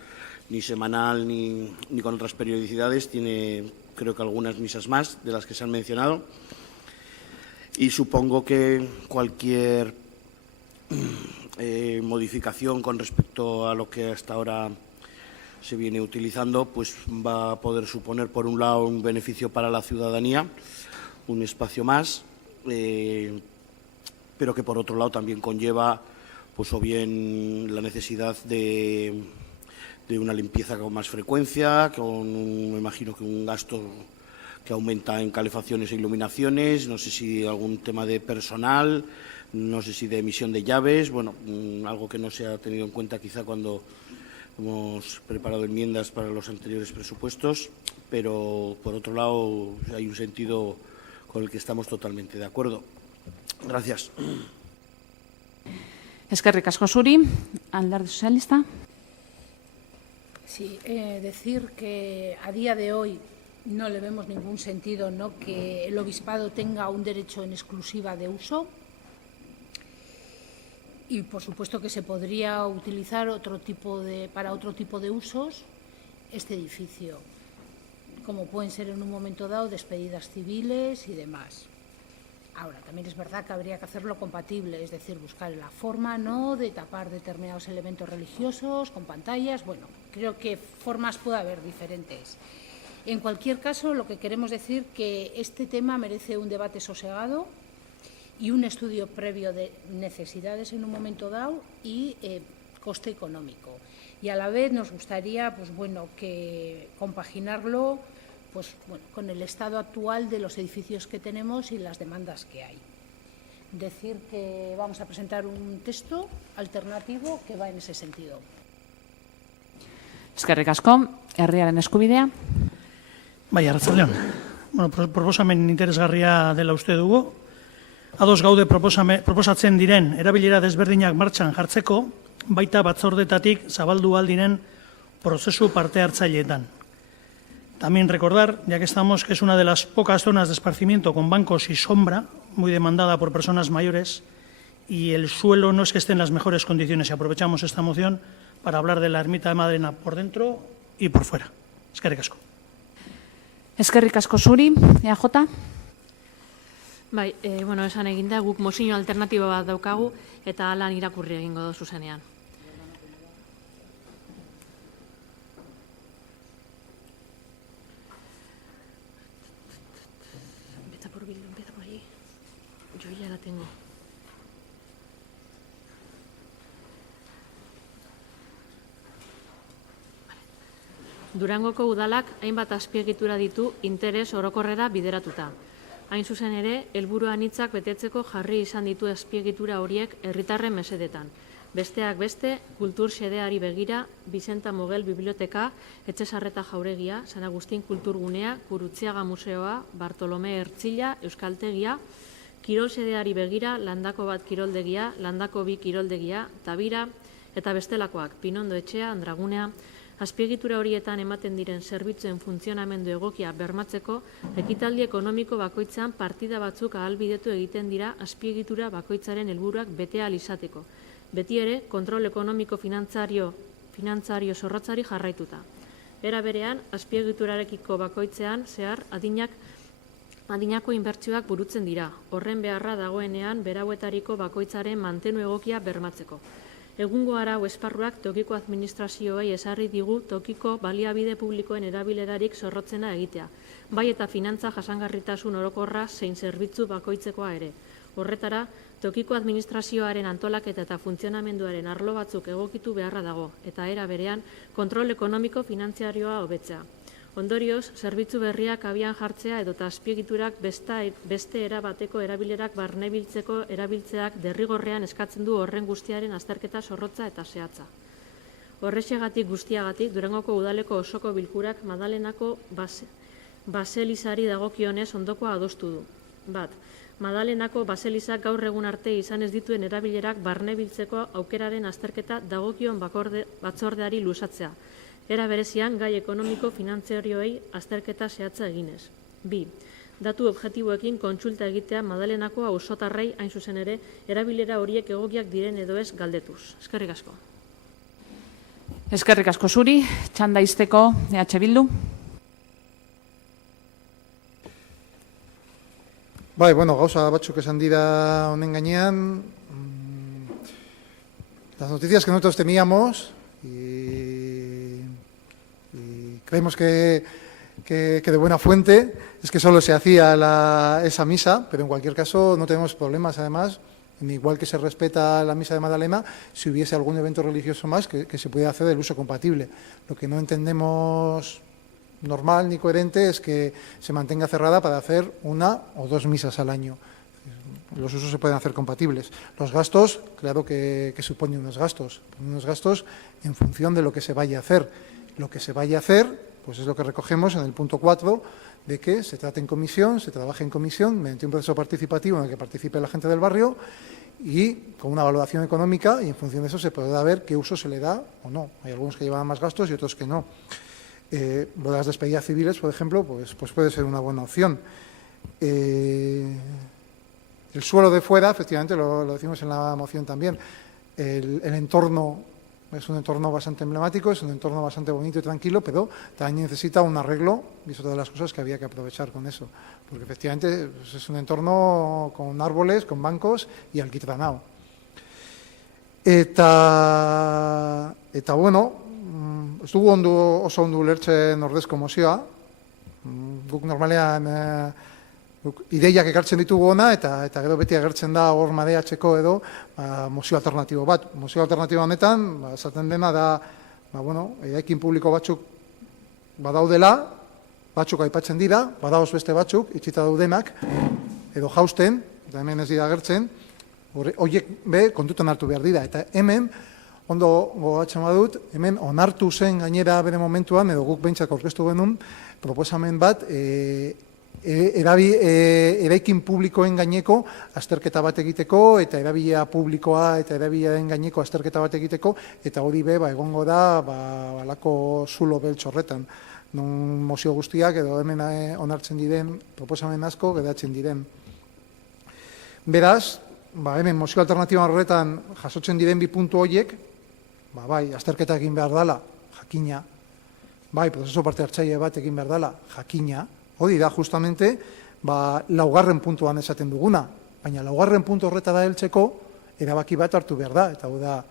ni semanal ni con otras periodicidades. Tiene, creo que, algunas misas más de las que se han mencionado. Y supongo que cualquier modificación con respecto a lo que hasta ahora se viene utilizando, pues va a poder suponer, por un lado, un beneficio para la ciudadanía, un espacio más, pero que por otro lado también conlleva, pues o bien la necesidad de una limpieza con más frecuencia, me imagino que un gasto que aumenta en calefacciones e iluminaciones, no sé si algún tema de personal, no sé si de emisión de llaves, bueno, algo que no se ha tenido en cuenta quizá cuando hemos preparado enmiendas para los anteriores presupuestos, pero por otro lado hay un sentido con el que estamos totalmente de acuerdo. Gracias. Eskerrik asko zuri, Alderdi Sozialista. Sí, decir que a día de hoy no le vemos ningún sentido, ¿no?, que el obispado tenga un derecho en exclusiva de uso. Y, por supuesto, que se podría utilizar para otro tipo de usos este edificio, como pueden ser en un momento dado despedidas civiles y demás. Ahora, también es verdad que habría que hacerlo compatible, es decir, buscar la forma, ¿no?, de tapar determinados elementos religiosos con pantallas. Bueno, creo que formas puede haber diferentes. En cualquier caso, lo que queremos decir es que este tema merece un debate sosegado y un estudio previo de necesidades en un momento dado y coste económico. Y a la vez nos gustaría, pues bueno, que compaginarlo, pues bueno, con el estado actual de los edificios que tenemos y las demandas que hay. Decir que vamos a presentar un texto alternativo que va en ese sentido. Eskerrik asko, herriaren eskubidea. Bai, arratsaldeon. Bueno, proposamen interesgarria dela uste dugu. Ados gaude proposatzen diren erabilera desberdinak martxan jartzeko, baita batzordetatik zabaldu ahal diren prozesu parte hartzaileetan. También recordar, ya que estamos, que es una de las pocas zonas de esparcimiento con bancos y sombra, muy demandada por personas mayores, y el suelo no es que esté en las mejores condiciones. Y aprovechamos esta moción para hablar de la ermita de Madalena por dentro y por fuera. Eskerrik asko. Eskerrik asko zuri, EAJ. Bai, bueno, esan eginda, guk mozio alternatiba bat daukagu, eta alan irakurri egingo du zuzenean. Empieza por Bildu, empieza por allí. Yo ya la tengo. Durangoko udalak hainbat azpiegitura ditu interes orokorrera bideratuta. Hain zuzen ere, helburu anitzak betetzeko jarri izan ditu azpiegitura horiek herritarren mesedetan. Besteak beste, kultur xedeari begira, Bizenta Mogel Biblioteka, Etxesarreta Jauregia, San Agustin Kulturgunea, Gurutziaga Museoa, Bartolome Ertzila, Euskaltegia, Kirol xedeari begira, Landako bat kiroldegia, Landako bi kiroldegia, Tabira, eta bestelakoak, Pinondo Etxea, Andragunea. Azpiegitura horietan ematen diren zerbitzuen funtzionamendu egokia bermatzeko, ekitaldi ekonomiko bakoitzan partida batzuk ahalbidetu egiten dira azpiegitura bakoitzaren helburuak bete ahal izateko. Beti ere, kontrol ekonomiko finantzario zorrotzari jarraituta. Era berean, azpiegiturarekiko bakoitzean zehar adinako inbertsioak burutzen dira, horren beharra dagoenean berauetariko bakoitzaren mantenu egokia bermatzeko. Egungo arau esparruak tokiko administrazioei ezarri digu tokiko baliabide publikoen erabilerarik zorrotzena egitea, bai eta finantza jasangarritasun orokorra zein zerbitzu bakoitzekoa ere. Horretara, tokiko administrazioaren antolaketa eta funtzionamenduaren arlo batzuk egokitu beharra dago, eta era berean kontrol ekonomiko finantziarioa hobetzea. Ondorioz, zerbitzu berriak abian jartzea edota azpiegiturak beste erabateko erabilerak barnebiltzeko erabiltzeak derrigorrean eskatzen du horren guztiaren azterketa zorrotza eta zehatza. Horrexegatik guztiagatik, Durangoko udaleko osoko bilkurak Madalenako baselizari dagokionez ondokoa adostu du. Bat, Madalenako baselizak gaur egun arte izan ez dituen erabilerak barnebiltzeko aukeraren azterketa dagokion batzordeari luzatzea. era berezian gai ekonomiko finantzarioei azterketa zehatza eginez. 2. Datu objektiboekin kontsulta egitea Madalenako auzotarrei hain zuzen ere erabilera horiek egokiak diren edo ez galdetuz. Eskerrik asko. Eskerrik asko zuri, txanda izteko EH Bildu. Bai, bueno, gauza batzuk esan dira honen gainean. Las noticias que nosotros teníamos y creemos que de buena fuente es que solo se hacía esa misa, pero en cualquier caso no tenemos problemas, además, igual que se respeta la misa de Magdalena, si hubiese algún evento religioso más que se pudiera hacer del uso compatible. Lo que no entendemos normal ni coherente es que se mantenga cerrada para hacer 1 o 2 misas al año. Los usos se pueden hacer compatibles. Los gastos, claro que suponen unos gastos en función de lo que se vaya a hacer. Lo que se vaya a hacer, pues es lo que recogemos en el punto 4, de que se trate en comisión, se trabaje en comisión, mediante un proceso participativo en el que participe la gente del barrio y con una valoración económica, y en función de eso se podrá ver qué uso se le da o no. Hay algunos que llevan más gastos y otros que no. Las despedidas civiles, por ejemplo, pues puede ser una buena opción. El suelo de fuera, efectivamente, lo decimos en la moción también, el entorno es un entorno bastante emblemático, es un entorno bastante bonito y tranquilo, pero también necesita un arreglo, y es otra de las cosas que había que aprovechar con eso, porque efectivamente pues, es un entorno con árboles, con bancos y alquitranado. Eta bueno, ez dugu oso ondo ulertzen ordezko mozioa, guk normalean ideiak ekartzen ditugu ona, eta gero beti agertzen da hor madeatzeko edo mozio alternatibo bat. Mozio alternatibo honetan, esaten dena da, eraikin publiko batzuk badaudela, batzuk aipatzen dira, badaoz beste batzuk, itxita daudenak, edo jausten, eta hemen ez dira agertzen, horiek kontutan hartu behar dira. Eta hemen, ondo gogatzen badut, hemen onartu zen gainera bere momentuan, edo guk behintzak aurkeztu genuen, proposamen bat, eraikin publikoen gaineko azterketa bat egiteko, eta erabilera publikoa eta erabileraren gaineko azterketa bat egiteko, eta hori egongo da balako zulo beltz horretan. Non mozio guztiak edo hemen onartzen diren proposamen asko geratzen diren. Beraz, hemen mozio alternatiba horretan jasotzen diren 2 puntu horiek, bai, azterketa egin behar dela, jakina, bai, prozeso parte hartzaile bat egin behar dela, jakina, hori da, justamente, laugarren puntuan esaten duguna, baina laugarren puntu horretara heltzeko erabaki bat hartu behar da, eta hau da,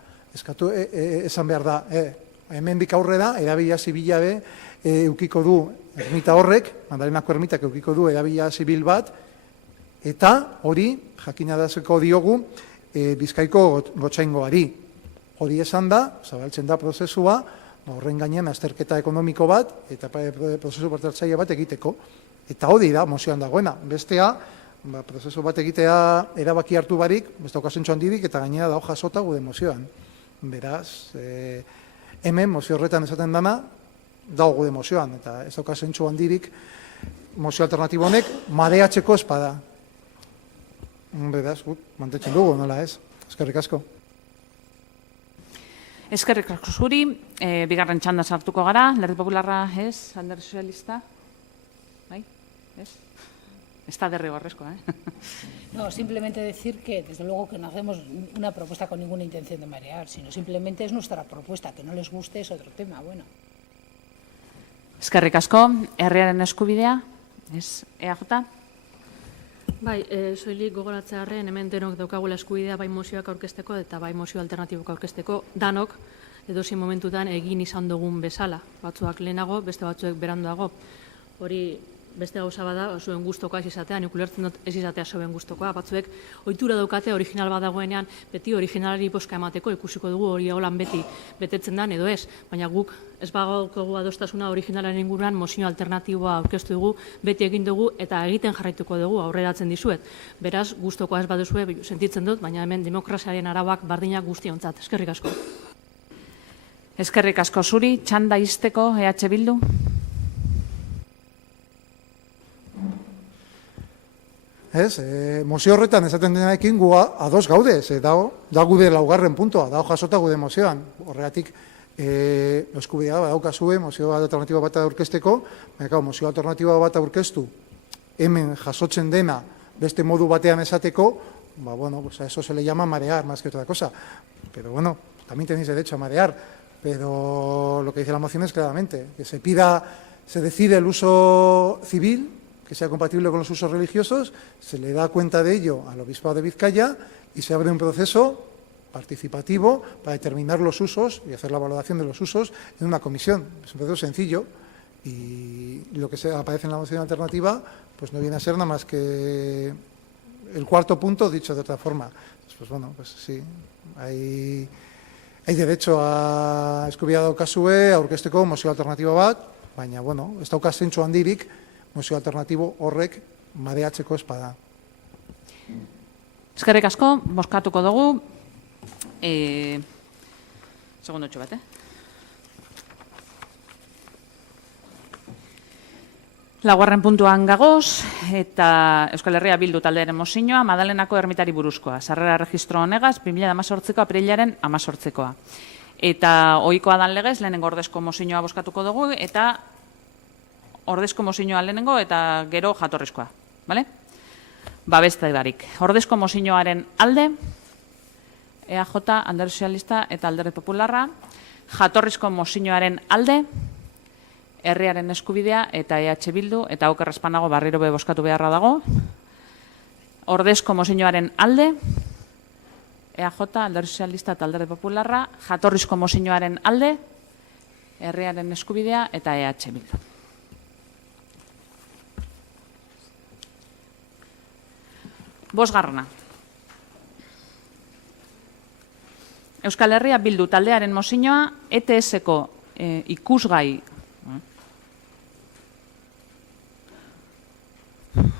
esan behar da, hemendik aurrera, erabilia zibila eukiko du ermita horrek, Magdalenako ermitak eukiko du erabilia zibil bat, eta hori, jakinaraziko diogu, Bizkaiko gotzaingoari. Hori esan da, zabaltzen da prozesua, horren gainean azterketa ekonomiko bat eta prozesu parte hartzaile bat egiteko. Eta hori da, mozioan dagoena. Bestea, prozesu bat egitea erabaki hartu barik, beste okazentxo handirik, eta gainera da jasota gude mozioan. Beraz, hemen mozio horretan esaten dana, dago gude mozioan, eta ez okazentxo handirik mozio alternatibo honek madeatzeko espada. Beraz, mantetzen dugu, nola ez? Eskerrik asko. Eskerrik asko zuri, bigarren txanda sartuko gara, Alderdi Popularra ez, Alderdi Sozialista, bai, ez? Está derrigorrezko, No, simplemente decir que, desde luego, que no hacemos una propuesta con ninguna intención de marear, sino simplemente es nuestra propuesta, que no les guste es otro tema, bueno. Eskerrik asko, herriaren eskubidea, ez, EAJ? Bai, soilik gogoratzearren hemen denok daukagula eskubidea bai mozioak aurkezteko eta bai mozio alternatibok aurkezteko danok edozein momentutan egin izan dugun bezala. Batzuak lehenago, beste batzuek beranduago. Hori beste gauza bada, zuen gustokoa ez izatea, nik ulertzen dut ez izatea zuen gustokoa. Batzuek ohitura daukate original bat dagoenean, beti originalari boska emateko ikusiko dugu hori holan beti betetzen dan edo ez, baina guk ez bagaukogu adostasuna originalaren inguruan mozio alternatiboa aurkeztu dugu, beti egin dugu eta egiten jarraituko dugu aurreratzen dizuet. Beraz, gustokoa ez baduzue sentitzen dut, baina hemen demokraziaren arauak bardinak guztiontzat. Eskerrik asko. Eskerrik asko zuri, txanda izteko EH Bildu. Mozio horretan esaten denarekin gu ados gaude, da gude laugarren puntua, da jasota gude mozioan. Horregatik eskubidea badaukazue mozio alternatiba bat aurkezteko, baina mozio alternatiba bat aurkeztu hemen jasotzen dena beste modu batean esateko, bueno, pues a eso se le llama marear más que otra cosa. Pero bueno, también tenéis derecho a marear, pero lo que dice la moción es claramente que se decide el uso civil, que sea compatible con los usos religiosos, se le da cuenta de ello al Obispado de Vizcaya y se abre un proceso participativo para determinar los usos y hacer la valoración de los usos en una comisión. Es un proceso sencillo y lo que aparece en la moción alternativa pues no viene a ser nada más que el cuarto punto dicho de otra forma. Pues bueno, pues sí, hay derecho a eskubidea daukazue aurkezteko mozio alternatiba bat, baina bueno, ez dauka zentzu handirik mozio alternatibo horrek mareatzeko ez bada. Eskerrik asko, bozkatuko dugu. Segundotxo bat, Laugarren puntuan gagoz, eta Euskal Herria Bildu taldearen mozioa, Madalenako ermitari buruzkoa. Sarrera registro honegaz, 2018ko aprilaren 18koa. Eta ohikoa dan legez, lehenengo ordezko mozioa bozkatuko dugu, eta ordezko mozioa lehenengo, eta gero jatorrizkoa. Bale? Babeste barik. Ordezko mozioaren alde, EAJ, Alderdi Sozialista eta Alderdi Popularra, jatorrizko mozioaren alde, herriaren eskubidea eta EH Bildu, eta oker espanago barriro be bozkatu beharra dago. Ordezko mozioaren alde, EAJ, Alderdi Sozialista eta Alderdi Popularra, jatorrizko mozioaren alde, herriaren eskubidea eta EH Bildu. Bosgarrena. Euskal Herria Bildu taldearen mozioa, ETS-ko ikusgai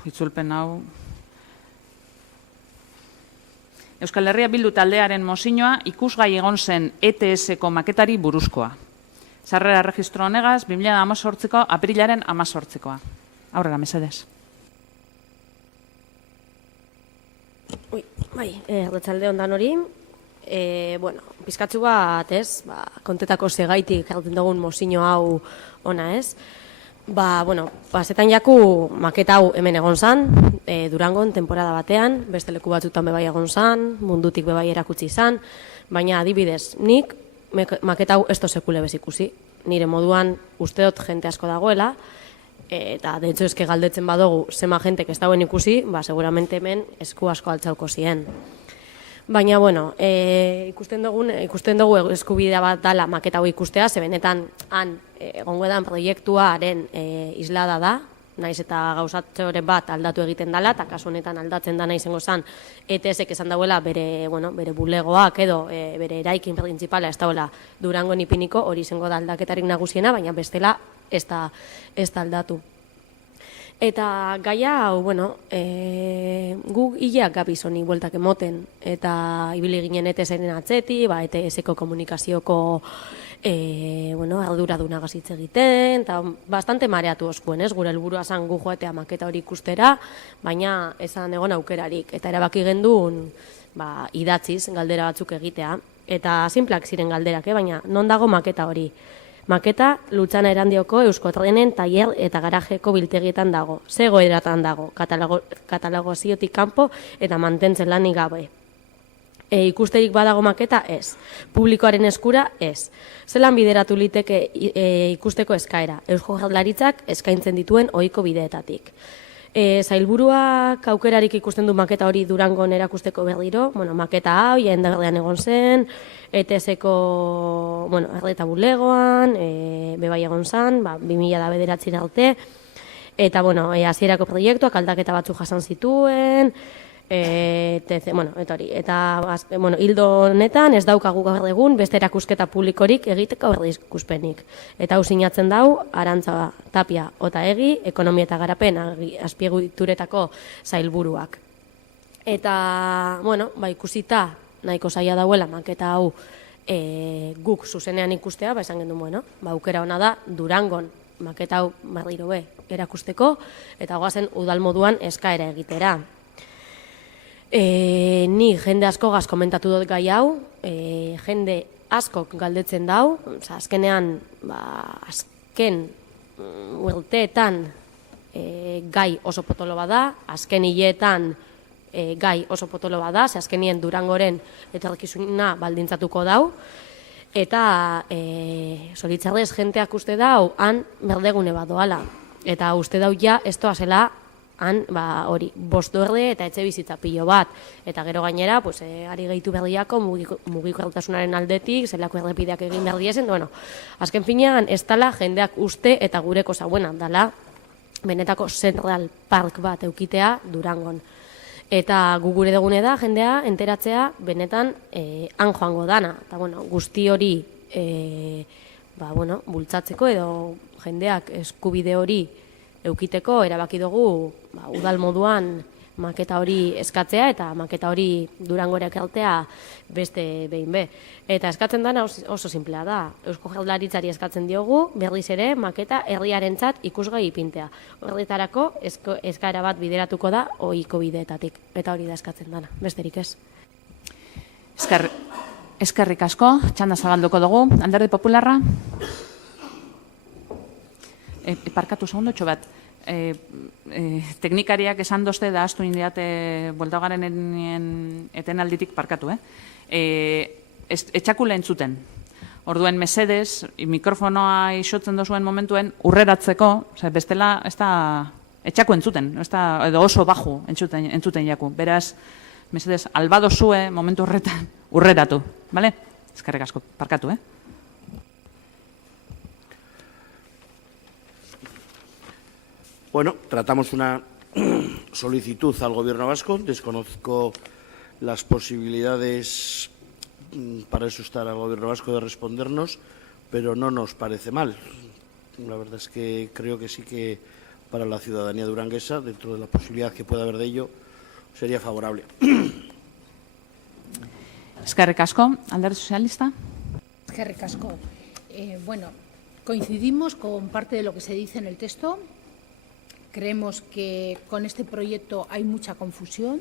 itzulpen hau. Euskal Herria Bildu taldearen mozioa ikusgai egon zen ETS-ko maketari buruzkoa. Sarrera registro honegaz, 2018ko aprilaren 18koa. Aurrera, mesedez. Bai, arratsalde on danori. Bueno, pizkatzu bat, kontetako segaitik jartzen dugun mozio hau ona, bueno, pasetan jaku maketa hau hemen egon zan, Durangon temporada batean, beste leku batzutan bebai egon zan, mundutik bebai erakutsi zan, baina adibidez, nik maketa hau ez sekule bez ikusi. Nire moduan usteot jente asko dagoela, eta de hecho eske galdetzen badugu zema jentek ez dauen ikusi, seguramente hemen esku asko altzauko zien. Baina, bueno, ikusten dugu eskubidea bat dala maketa hau ikustea, ze benetan han egongo edan proiektuaren islada da, naiz eta gauzatxore bat aldatu egiten dela, eta kasu honetan aldatzen da naizengo zan ETS-ek esan dauela bere bulegoak edo bere eraikin printzipala ez dauela Durangon ipiniko, hori izango da aldaketarik nagusiena, baina bestela ez da aldatu. Eta gaia, bueno, gu hileak gabiz honi bueltak emoten, eta ibili ginen ETS-aren atzeti, ETS-eko komunikazioko arduraduna gazitze egiten, eta bastante mareatu oskuen, gure helburua zan gu joatea maketa hori ikustera, baina esan egon aukerarik, eta erabaki genduen idatziz galdera batzuk egitea, eta sinplak ziren galderak, baina non dago maketa hori? Maketa Lutzana Erandioko Euskotrenen tailer eta garajeko biltegietan dago. Ze egoeratan dago, katalogaziotik kanpo eta mantentzen lanik gabe. Ikusterik badago maketa? Ez. Publikoaren eskura? Ez. Zelan bideratu liteke ikusteko eskaera? Eusko Jaurlaritzak eskaintzen dituen ohiko bideetatik. Sailburuak aukerarik ikusten du maketa hori Durangon erakusteko berriro, maketa hau, jendardean egon zen, ETS-eko erreta bulegoan, bebai egon zen, 2009 arte, eta hasierako proiektuak aldaketa batzu jasan zituen, eta hildo honetan ez daukagu gaur egun beste erakusketa publikorik egiteko aurreikuspenik. Eta hau sinatzen dau Arantza Tapia Otaegi, Ekonomia eta Garapen azpiegituretako sailburuak. Eta, ikusita nahiko zaila dauela maketa hau guk zuzenean ikustea, esan gendu, aukera ona da Durangon maketa hau berriro erakusteko, eta goazen udal moduan eskaera egitera. Ni jende asko komentatu dut gai hau, jende askok galdetzen dau, azkenean, azken urteetan gai oso potolo bada, azken hileetan gai oso potolo bada, ze azkenien Durangoren etorkizuna baldintzatuko dau, eta zoritzarrez jenteak uste dau, han berdegune bat doala. Eta uste dau ja, ez doazela, han, hori, bostorde eta etxe bizitza pilo bat. Eta gero gainera, ari gehitu berdiako mugikortasunaren aldetik, zelako errepideak egin berdiezen, bueno, azken finean, ez dala jendeak uste eta gure koza buena, dala benetako Central Park bat eukitea Durangon. Eta gu gure dugune da, jendea, enteratzea, benetan, han joango dana. Eta, bueno, guzti hori, bultzatzeko edo jendeak eskubide hori eukiteko, erabaki dugu, udal moduan maketa hori eskatzea eta maketa hori Durangora ekartzea beste behin be. Eta eskatzen dana oso simplea da. Eusko Jaurlaritzari eskatzen diogu, berriz ere, maketa herriarentzat ikusgai ipintea. Horretarako eskaera bat bideratuko da ohiko bideetatik. Eta hori da eskatzen dana, besterik ez. Eskerrik asko, txanda zabalduko dugu. Alderdi Popularra? Parkatu segundotxo bat. Teknikariak esan dozte da astu indiate bueltagaren eten alditik parkatu. Etxakule entzuten. Orduen mesedez, mikrofonoa isotzen dozuen momentuen urreratzeko, bestela ez da etxaku entzuten, edo oso baju entzuten jaku. Beraz, mesedez, albado zue momentu horretan urreratu. Eskerrik asko, parkatu, Bueno, tratamos una solicitud al Gobierno vasco. Desconozco las posibilidades, para eso estar al Gobierno vasco, de respondernos, pero no nos parece mal. La verdad es que creo que sí que para la ciudadanía duranguesa, dentro de la posibilidad que pueda haber de ello, sería favorable. Eskerrik asko, Alderdi Sozialista. Eskerrik asko. Bueno, coincidimos con parte de lo que se dice en el texto. Creemos que con este proyecto hay mucha confusión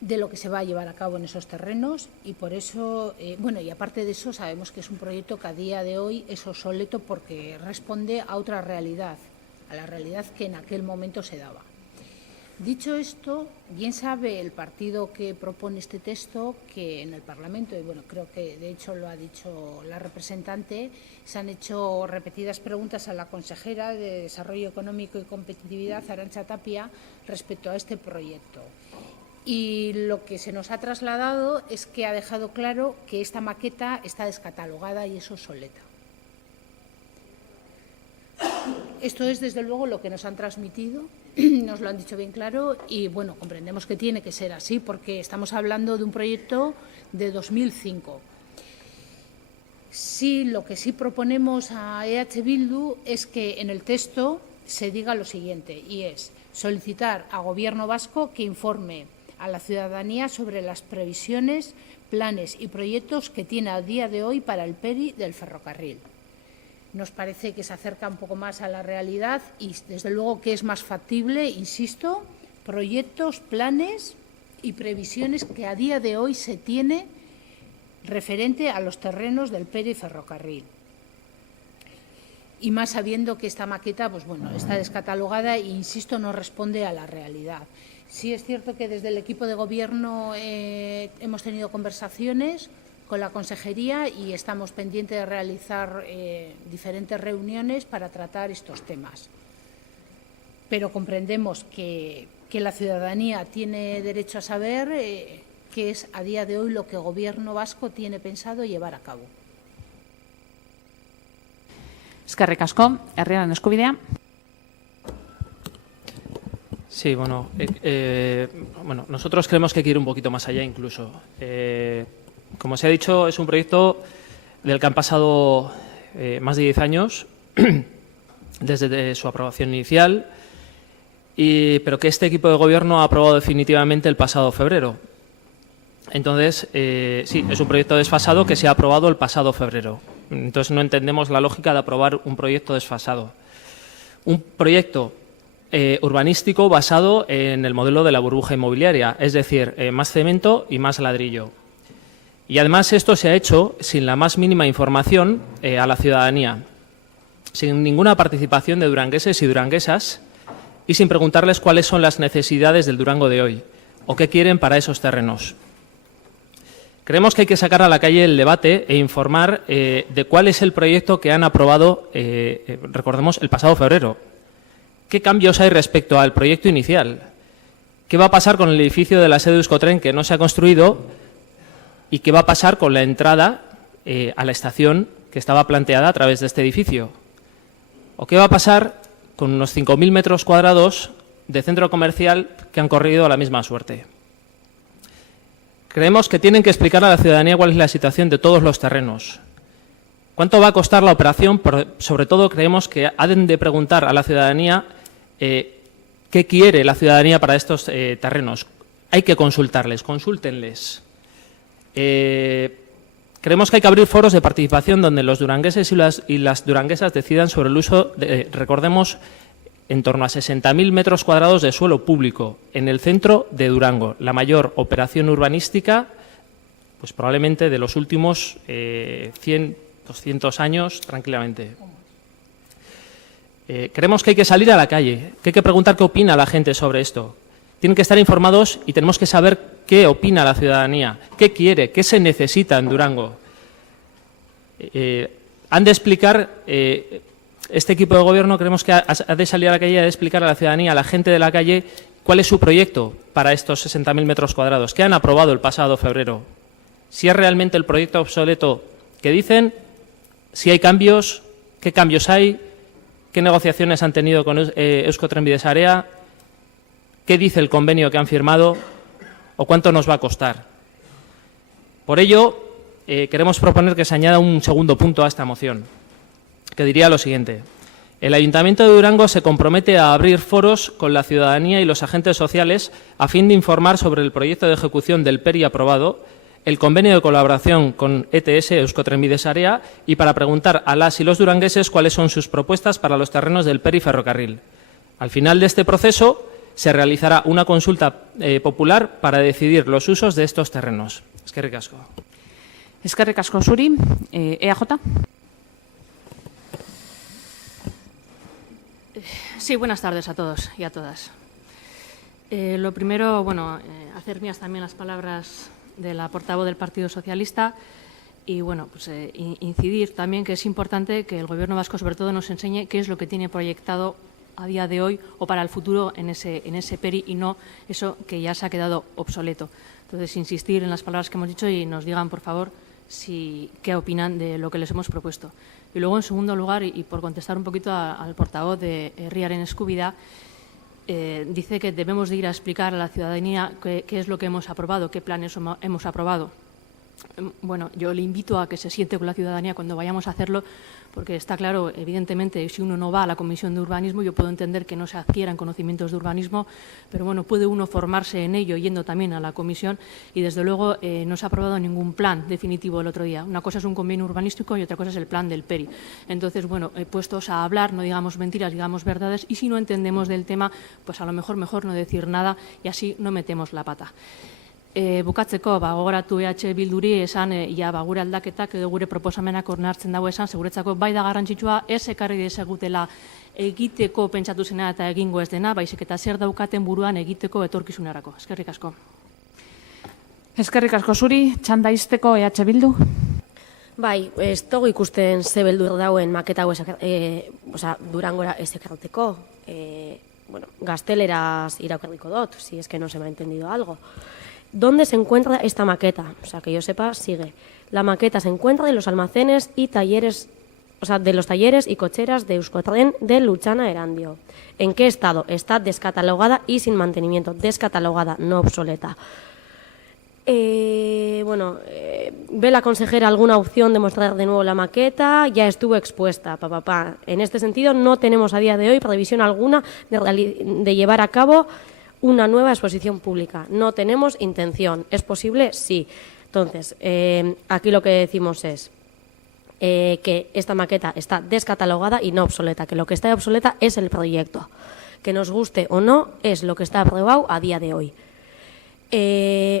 de lo que se va a llevar a cabo en esos terrenos y por eso, y aparte de eso, sabemos que es un proyecto que a día de hoy es obsoleto porque responde a otra realidad, a la realidad que en aquel momento se daba. Dicho esto, bien sabe el partido que propone este texto que en el Parlamento, y creo que de hecho lo ha dicho la representante, se han hecho repetidas preguntas a la consejera de Desarrollo Económico y Competitividad, Arantxa Tapia, respecto a este proyecto. Y lo que se nos ha trasladado es que ha dejado claro que esta maqueta está descatalogada y es obsoleta. Esto es, desde luego, lo que nos han transmitido, nos lo han dicho bien claro y, comprendemos que tiene que ser así porque estamos hablando de un proyecto de 2005. Sí, lo que sí proponemos a EH Bildu es que en el texto se diga lo siguiente y es solicitar al Gobierno vasco que informe a la ciudadanía sobre las previsiones, planes y proyectos que tiene a día de hoy para el PERI del ferrocarril. Nos parece que se acerca un poco más a la realidad y, desde luego, que es más factible, insisto, proyectos, planes y previsiones que a día de hoy se tiene referente a los terrenos del PERI ferrocarril. Y más sabiendo que esta maqueta está descatalogada e, insisto, no responde a la realidad. Sí es cierto que desde el equipo de Gobierno hemos tenido conversaciones con la Consejería y estamos pendientes de realizar diferentes reuniones para tratar estos temas. Pero comprendemos que la ciudadanía tiene derecho a saber qué es a día de hoy lo que el Gobierno vasco tiene pensado llevar a cabo. Eskerrik asko, herriaren eskubidea. Sí, nosotros creemos que hay que ir un poquito más allá incluso. Como se ha dicho, es un proyecto del que han pasado más de 10 años desde su aprobación inicial, pero que este equipo de Gobierno ha aprobado definitivamente el pasado febrero. Entonces, sí, es un proyecto desfasado que se ha aprobado el pasado febrero. Entonces, no entendemos la lógica de aprobar un proyecto desfasado. Un proyecto urbanístico basado en el modelo de la burbuja inmobiliaria, es decir, más cemento y más ladrillo. Y además esto se ha hecho sin la más mínima información a la ciudadanía, sin ninguna participación de durangueses y duranguesas y sin preguntarles cuáles son las necesidades del Durango de hoy o qué quieren para esos terrenos. Creemos que hay que sacar a la calle el debate e informar de cuál es el proyecto que han aprobado, recordemos, el pasado febrero. ¿Qué cambios hay respecto al proyecto inicial? ¿Qué va a pasar con el edificio de la sede de Euskotren que no se ha construido? ¿Y qué va a pasar con la entrada a la estación que estaba planteada a través de este edificio? ¿O qué va a pasar con unos 5.000 metros cuadrados de centro comercial que han corrido la misma suerte? Creemos que tienen que explicar a la ciudadanía cuál es la situación de todos los terrenos. ¿Cuánto va a costar la operación? Sobre todo creemos que han de preguntar a la ciudadanía qué quiere la ciudadanía para estos terrenos. Hay que consultarles, consúltenles. Creemos que hay que abrir foros de participación donde los durangueses y las duranguesas decidan sobre el uso, recordemos, en torno a 60.000 metros cuadrados de suelo público en el centro de Durango, la mayor operación urbanística, pues probablemente de los últimos 100, 200 años, tranquilamente. Creemos que hay que salir a la calle, que hay que preguntar qué opina la gente sobre esto. Tienen que estar informados y tenemos que saber qué opina la ciudadanía, qué quiere, qué se necesita en Durango. Han de explicar, este equipo de gobierno creemos que ha de salir a la calle y ha de explicar a la ciudadanía, a la gente de la calle, cuál es su proyecto para estos 60.000 metros cuadrados, que han aprobado el pasado febrero. Si es realmente el proyecto obsoleto que dicen, si hay cambios, qué cambios hay, qué negociaciones han tenido con Euskotren Bidesarea, qué dice el convenio que han firmado o cuánto nos va a costar. Por ello, queremos proponer que se añada un segundo punto a esta moción, que diría lo siguiente. El Ayuntamiento de Durango se compromete a abrir foros con la ciudadanía y los agentes sociales a fin de informar sobre el proyecto de ejecución del PERI aprobado, el convenio de colaboración con ETS, Euskotren Bidesarea, y para preguntar a las y los durangueses cuáles son sus propuestas para los terrenos del PERI ferrocarril. Al final de este proceso se realizará una consulta popular para decidir los usos de estos terrenos. Eskerrik asko. Eskerrik asko zuri. EAJ. Sí, buenas tardes a todos y a todas. Lo primero, bueno, hacer mías también las palabras de la portavoz del Partido Socialista y, bueno, pues incidir también que es importante que el Gobierno vasco, sobre todo, nos enseñe qué es lo que tiene proyectado a día de hoy o para el futuro en ese PERI y no eso que ya se ha quedado obsoleto. Entonces, insistir en las palabras que hemos dicho y nos digan, por favor, qué opinan de lo que les hemos propuesto. Y luego, en segundo lugar, y por contestar un poquito al portavoz de Herriaren Eskubidea, dice que debemos de ir a explicar a la ciudadanía qué es lo que hemos aprobado, qué planes hemos aprobado. Bueno, yo le invito a que se siente con la ciudadanía cuando vayamos a hacerlo, porque está claro, evidentemente, si uno no va a la Comisión de Urbanismo, yo puedo entender que no se adquieran conocimientos de urbanismo, pero bueno, puede uno formarse en ello yendo también a la Comisión y, desde luego, no se ha aprobado ningún plan definitivo el otro día. Una cosa es un convenio urbanístico y otra cosa es el plan del PERI. Entonces, bueno, puestos a hablar, no digamos mentiras, digamos verdades, y si no entendemos del tema, pues a lo mejor no decir nada y así no metemos la pata. Bukatzeko, gogoratu EH Bilduri esan, gure aldaketak edo gure proposamenak onartzen dago esan, seguretzako bai da garrantzitsua, ez ekarri dezagutela egiteko pentsatu zena eta egingo ez dena, baizik eta zer daukaten buruan egiteko etorkizunerako. Eskerrik asko. Eskerrik asko zuri, txanda izteko EH Bildu. Bai, ez dugu ikusten ze beldur dauen maketa hau Durangora ez ekarteko. Bueno, gazteleraz irakurriko dut, si es que no se me ha entendido algo. ¿Dónde se encuentra esta maqueta? O sea, que yo sepa, sigue. La maqueta se encuentra en los almacenes y talleres, o sea, de los talleres y cocheras de Euskotren de Luchana Erandio. ¿En qué estado? Está descatalogada y sin mantenimiento. Descatalogada, no obsoleta. Bueno, ¿ve la consejera alguna opción de mostrar de nuevo la maqueta? Ya estuvo expuesta, En este sentido, no tenemos a día de hoy previsión alguna de llevar a cabo una nueva exposición pública. No tenemos intención. ¿Es posible? Sí. Entonces, aquí lo que decimos es que esta maqueta está descatalogada y no obsoleta, que lo que está obsoleta es el proyecto. Que nos guste o no, es lo que está aprobado a día de hoy.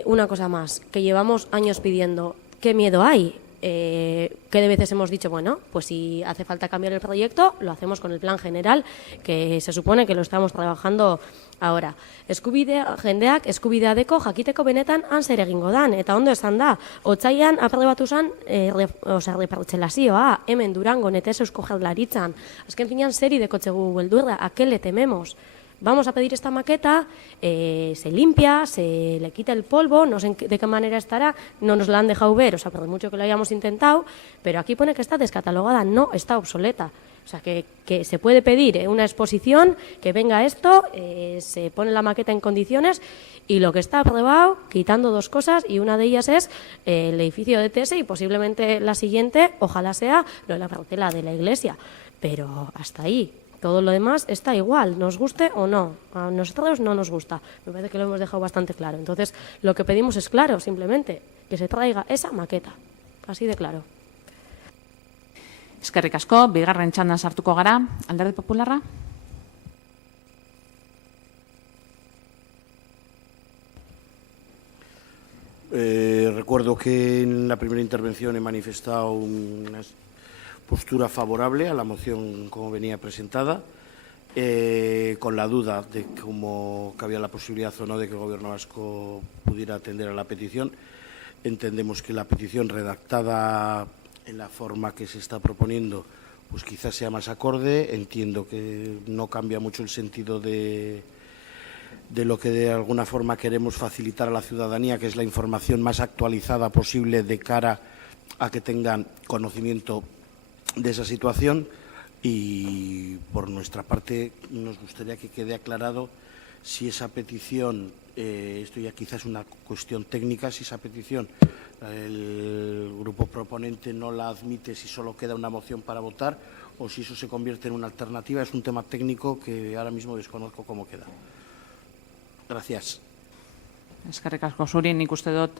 Una cosa más, que llevamos años pidiendo ¿qué miedo hay? Que de veces hemos dicho, bueno, pues si hace falta cambiar el proyecto, lo hacemos con el plan general, que se supone que lo estamos trabajando ahora. Jendeak eskubidea deko jakiteko benetan han zer egingo dan, eta ondo esan da, otsailean aprobatu zen repartzelazioa, hemen Durangon eta ez Eusko Jaurlaritzan. Azken finean zeri dekotzegu beldurra, a qué le tememos? Vamos a pedir esta maqueta, se limpia, se le quita el polvo, no sé de qué manera estará, no nos la han dejado ver, o sea, por mucho que lo hayamos intentado, pero aquí pone que está descatalogada, no, está obsoleta. O sea, que se puede pedir una exposición, que venga esto, se pone la maqueta en condiciones y lo que está aprobado, quitando dos cosas, y una de ellas es el edificio de TS y posiblemente la siguiente, ojalá sea lo de la parcela de la iglesia, pero hasta ahí. Todo lo demás está igual, nos guste o no. A nosotros no nos gusta. Me parece que lo hemos dejado bastante claro. Entonces, lo que pedimos es claro, simplemente, que se traiga esa maqueta. Así de claro. Eskerrik asko, bigarren txandan sartuko gara, Alderdi Popularra. Recuerdo que en la primera intervención he manifestado una postura favorable a la moción como venía presentada, con la duda de cómo cabía la posibilidad o no de que el Gobierno vasco pudiera atender a la petición. Entendemos que la petición redactada en la forma que se está proponiendo pues quizás sea más acorde. Entiendo que no cambia mucho el sentido de lo que de alguna forma queremos facilitar a la ciudadanía, que es la información más actualizada posible de cara a que tengan conocimiento de esa situación, y por nuestra parte nos gustaría que quede aclarado si esa petición, esto ya quizás es una cuestión técnica, si esa petición el grupo proponente no la admite, si solo queda una moción para votar o si eso se convierte en una alternativa. Es un tema técnico que ahora mismo desconozco cómo queda. Gracias. Eskerrik asko zuri, nik uste dut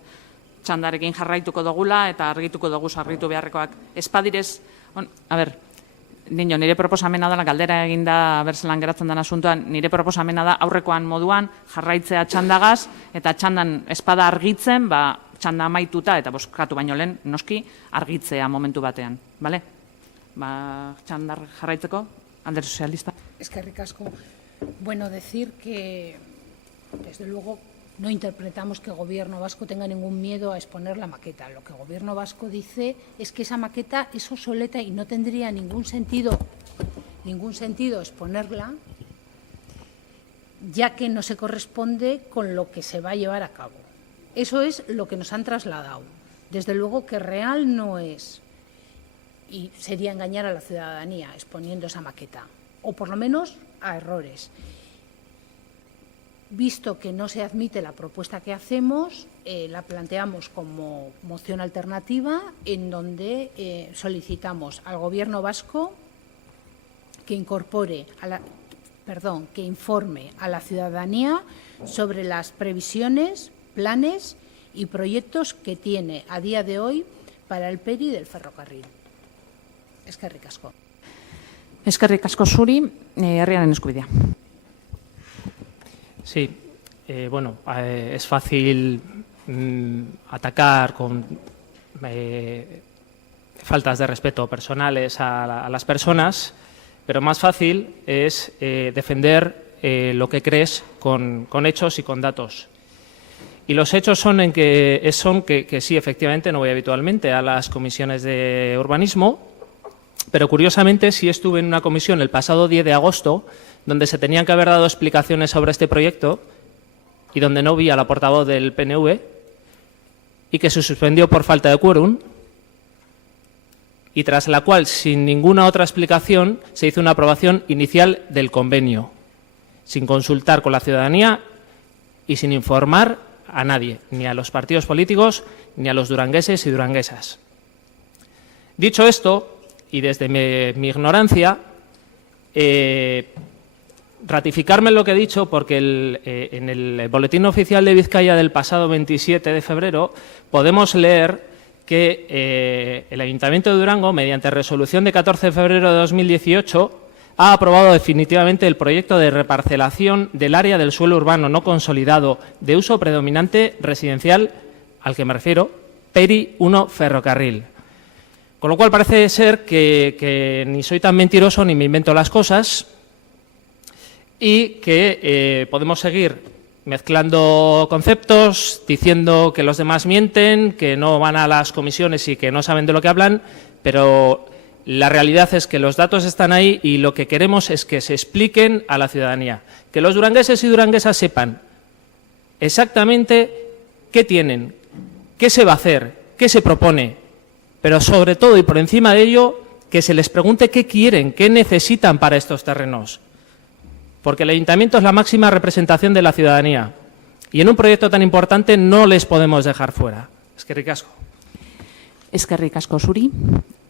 txandarekin jarraituko dugula eta argituko dugu sarritu beharrekoak. Espadirez, a ber, nire proposamena da, galdera eginda berzelan geratzen den asuntoan, nire proposamena da aurrekoan moduan jarraitzea txandagaz eta txandan espada argitzen, txanda amaituta eta boskatu baino lehen, noski, argitzea momentu batean. Bale? Txandar jarraitzeko, Alderdi Sozialista. Eskerrik asko. Bueno, decir que, desde luego, no interpretamos que el Gobierno vasco tenga ningún miedo a exponer la maqueta. Lo que el Gobierno vasco dice es que esa maqueta es obsoleta y no tendría ningún sentido exponerla, ya que no se corresponde con lo que se va a llevar a cabo. Eso es lo que nos han trasladado. Desde luego que real no es, y sería engañar a la ciudadanía exponiendo esa maqueta, o por lo menos a errores. Visto que no se admite la propuesta que hacemos, la planteamos como moción alternativa, en donde solicitamos al Gobierno vasco que que informe a la ciudadanía sobre las previsiones, planes y proyectos que tiene a día de hoy para el PERI del ferrocarril. Eskerrik asko. Eskerrik asko zuri, herriaren eskubidea. Sí, bueno, es fácil atacar con faltas de respeto personales a las personas, pero más fácil es defender lo que crees con hechos y con datos. Y los hechos son que sí, efectivamente, no voy habitualmente a las comisiones de urbanismo, pero curiosamente sí estuve en una comisión el pasado 10 de agosto donde se tenían que haber dado explicaciones sobre este proyecto y donde no vi a la portavoz del PNV y que se suspendió por falta de quórum, y tras la cual, sin ninguna otra explicación, se hizo una aprobación inicial del convenio, sin consultar con la ciudadanía y sin informar a nadie, ni a los partidos políticos, ni a los durangueses y duranguesas. Dicho esto, y desde mi ignorancia, ratificarme en lo que he dicho, porque en el Boletín Oficial de Vizcaya del pasado 27 de febrero podemos leer que el Ayuntamiento de Durango, mediante resolución de 14 de febrero de 2018, ha aprobado definitivamente el proyecto de reparcelación del área del suelo urbano no consolidado de uso predominante residencial, al que me refiero, PERI 1 ferrocarril. Con lo cual parece ser que ni soy tan mentiroso ni me invento las cosas y que podemos seguir mezclando conceptos, diciendo que los demás mienten, que no van a las comisiones y que no saben de lo que hablan, pero la realidad es que los datos están ahí y lo que queremos es que se expliquen a la ciudadanía, que los durangueses y duranguesas sepan exactamente qué tienen, qué se va a hacer, qué se propone, pero sobre todo y por encima de ello, que se les pregunte qué quieren, qué necesitan para estos terrenos. Porque el ayuntamiento es la máxima representación de la ciudadanía y en un proyecto tan importante no les podemos dejar fuera. Eskerrik asko. Eskerrik asko zuri.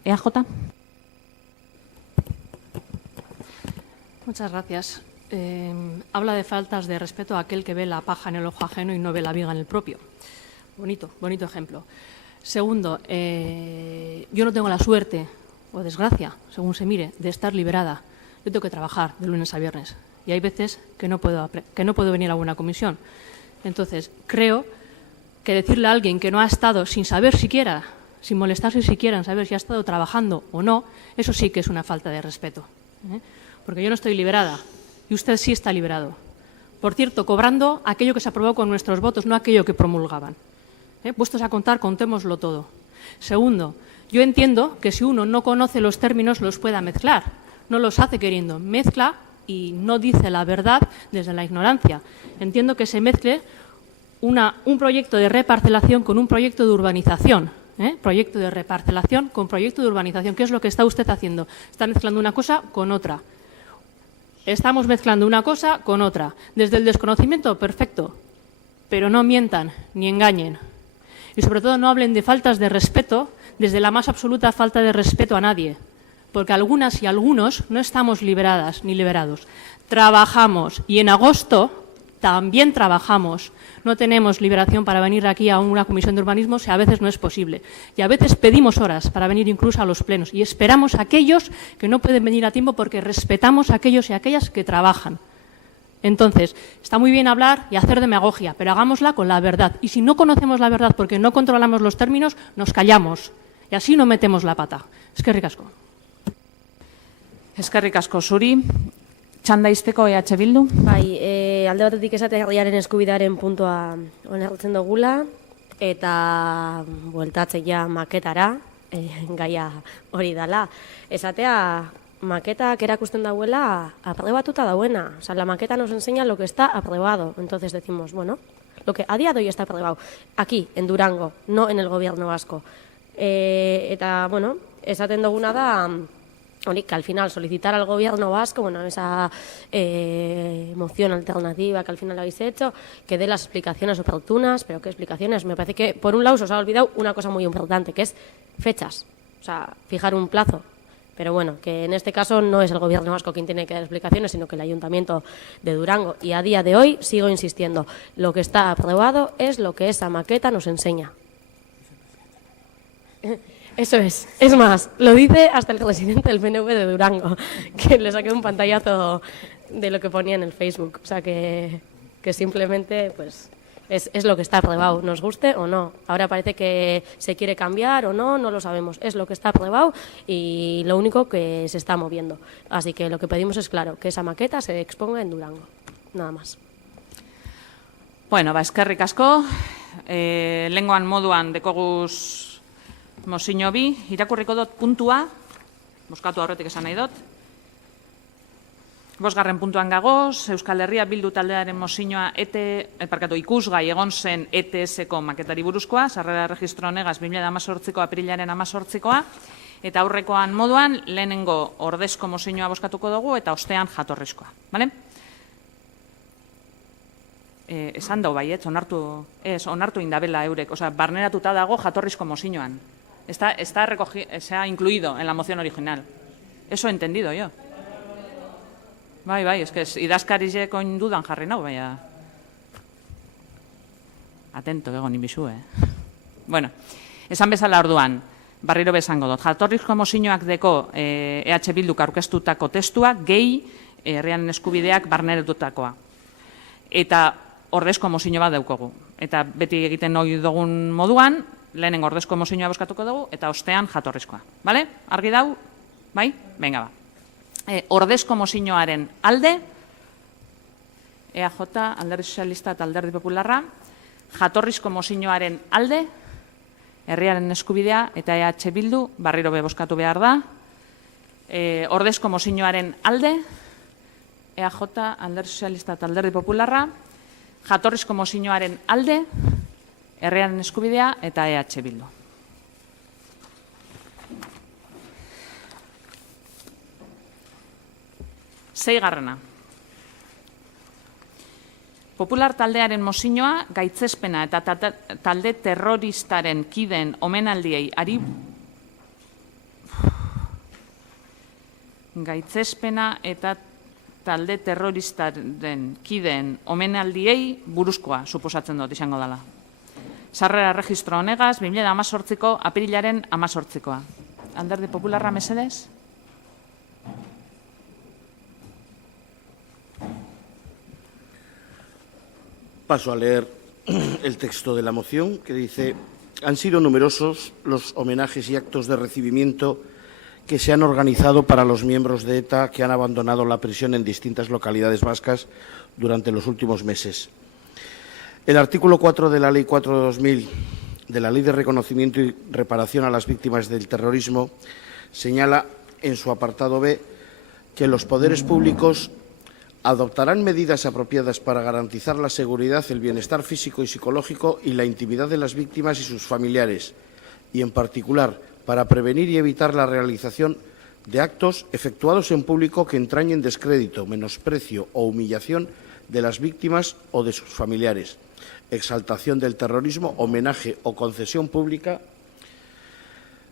EAJ. Muchas gracias. Habla de faltas de respeto a aquel que ve la paja en el ojo ajeno y no ve la viga en el propio. Bonito, bonito ejemplo. Segundo, yo no tengo la suerte o desgracia, según se mire, de estar liberada. Yo tengo que trabajar de lunes a viernes y hay veces que no puedo venir a alguna comisión. Entonces, creo que decirle a alguien que no ha estado sin saber siquiera, sin molestarse siquiera en saber si ha estado trabajando o no, eso sí que es una falta de respeto. Porque yo no estoy liberada y usted sí está liberado. Por cierto, cobrando aquello que se aprobó con nuestros votos, no aquello que promulgaban. Puestos a contar, contémoslo todo. Segundo, yo entiendo que si uno no conoce los términos los pueda mezclar. No los hace queriendo. Mezcla y no dice la verdad desde la ignorancia. Entiendo que se mezcle un proyecto de reparcelación con un proyecto de urbanización. Proyecto de reparcelación con proyecto de urbanización. ¿Qué es lo que está usted haciendo? Está mezclando una cosa con otra. Estamos mezclando una cosa con otra. Desde el desconocimiento, perfecto. Pero no mientan ni engañen. Y sobre todo no hablen de faltas de respeto desde la más absoluta falta de respeto a nadie. Porque algunas y algunos no estamos liberadas ni liberados. Trabajamos y en agosto también trabajamos. No tenemos liberación para venir aquí a una comisión de urbanismo si a veces no es posible. Y a veces pedimos horas para venir incluso a los plenos. Y esperamos a aquellos que no pueden venir a tiempo porque respetamos a aquellos y a aquellas que trabajan. Entonces, está muy bien hablar y hacer demagogia, pero hagámosla con la verdad. Y si no conocemos la verdad porque no controlamos los términos, nos callamos. Y así no metemos la pata. Eskerrik asko. Eskerrik asko zuri. Txanda izteko EH Bildu. Bai, alde batetik esate herriaren eskubidearen puntua onartzen dugula, eta bueltatzea maketara, gaia hori dala. Esatea, maketak erakusten dauela aprobatuta dauena. O sea, la maqueta nos enseña lo que está aprobado. Entonces decimos, bueno, lo que a día de hoy está aprobado, aquí, en Durango, no en el gobierno vasco. Eta, bueno, esaten duguna da, que al final solicitar al gobierno vasco, bueno, esa moción alternativa que al final habéis hecho, que dé las explicaciones oportunas, pero ¿qué explicaciones? Me parece que, por un lado, os ha olvidado una cosa muy importante, que es fechas, o sea, fijar un plazo. Pero bueno, que en este caso no es el gobierno vasco quien tiene que dar explicaciones, sino que el ayuntamiento de Durango. Y a día de hoy, sigo insistiendo, lo que está aprobado es lo que esa maqueta nos enseña. Eso es. Es más, lo dice hasta el presidente del PNV de Durango, que le saqué un pantallazo de lo que ponía en el Facebook. O sea, que simplemente, pues, es lo que está aprobado, nos guste o no. Ahora parece que se quiere cambiar o no, no lo sabemos. Es lo que está aprobado y lo único que se está moviendo. Así que lo que pedimos es, claro, que esa maqueta se exponga en Durango. Nada más. Bueno, eskerrik asko. Lengoan moduan dekoguz mozio bi, irakurriko dut puntua, bozkatu aurretik esan nahi dut. Bosgarren puntuan gagoz, Euskal Herria Bildu taldearen mozioa ikusgai egon zen ETS-ko maketari buruzkoa, sarrera registro honegaz 2018ko aprilaren 18koa, eta aurrekoan moduan lehenengo ordezko mozioa bozkatuko dugu eta ostean jatorrizkoa. Bale? Esan dau baiet, onartu indabela eurek, oza, barneratuta dago jatorrizko mozioan. Está se ha incluido en la moción original. Eso he entendido yo. Bai, es que idazkarizeko dudan jarri nau, baina... Atento, egon inbizu, Bueno, esan bezala orduan, barriro bezango dut. Jatorrizko mozioak deko EH Bilduk aurkeztutako testua, gehi herriaren eskubideak barneratutakoa. Eta ordezko mozio bat daukogu. Eta beti egiten ohi dugun moduan, lehenengo ordezko mozioa bozkatuko dugu, eta ostean jatorrizkoa. Bale? Argi dau? Bai? Venga, ba. Ordezko mozioaren alde, EAJ, Alderdi Sozialista eta Alderdi Popularra, jatorrizko mozioaren alde, herriaren eskubidea eta EH Bildu, barriro be bozkatu behar da, ordezko mozioaren alde, EAJ, Alderdi Sozialista eta Alderdi Popularra, jatorrizko mozioaren alde, herriaren eskubidea eta EH Bildu. Seigarrena. Popular taldearen mozioa gaitzespena eta talde terroristaren kideen omenaldiei gaitzespena eta talde terroristaren kideen omenaldiei buruzkoa suposatzen dut izango dela. Sarrera registro honegaz 2018ko apirilaren 18koa. Alderdi Popularra mesedez? Paso a leer el texto de la moción, que dice: han sido numerosos los homenajes y actos de recibimiento que se han organizado para los miembros de ETA que han abandonado la prisión en distintas localidades vascas durante los últimos meses. El artículo 4 de la Ley 4 de 2000, de la Ley de Reconocimiento y Reparación a las Víctimas del Terrorismo, señala en su apartado B que los poderes públicos adoptarán medidas apropiadas para garantizar la seguridad, el bienestar físico y psicológico y la intimidad de las víctimas y sus familiares, y en particular para prevenir y evitar la realización de actos efectuados en público que entrañen descrédito, menosprecio o humillación de las víctimas o de sus familiares, exaltación del terrorismo, homenaje o concesión pública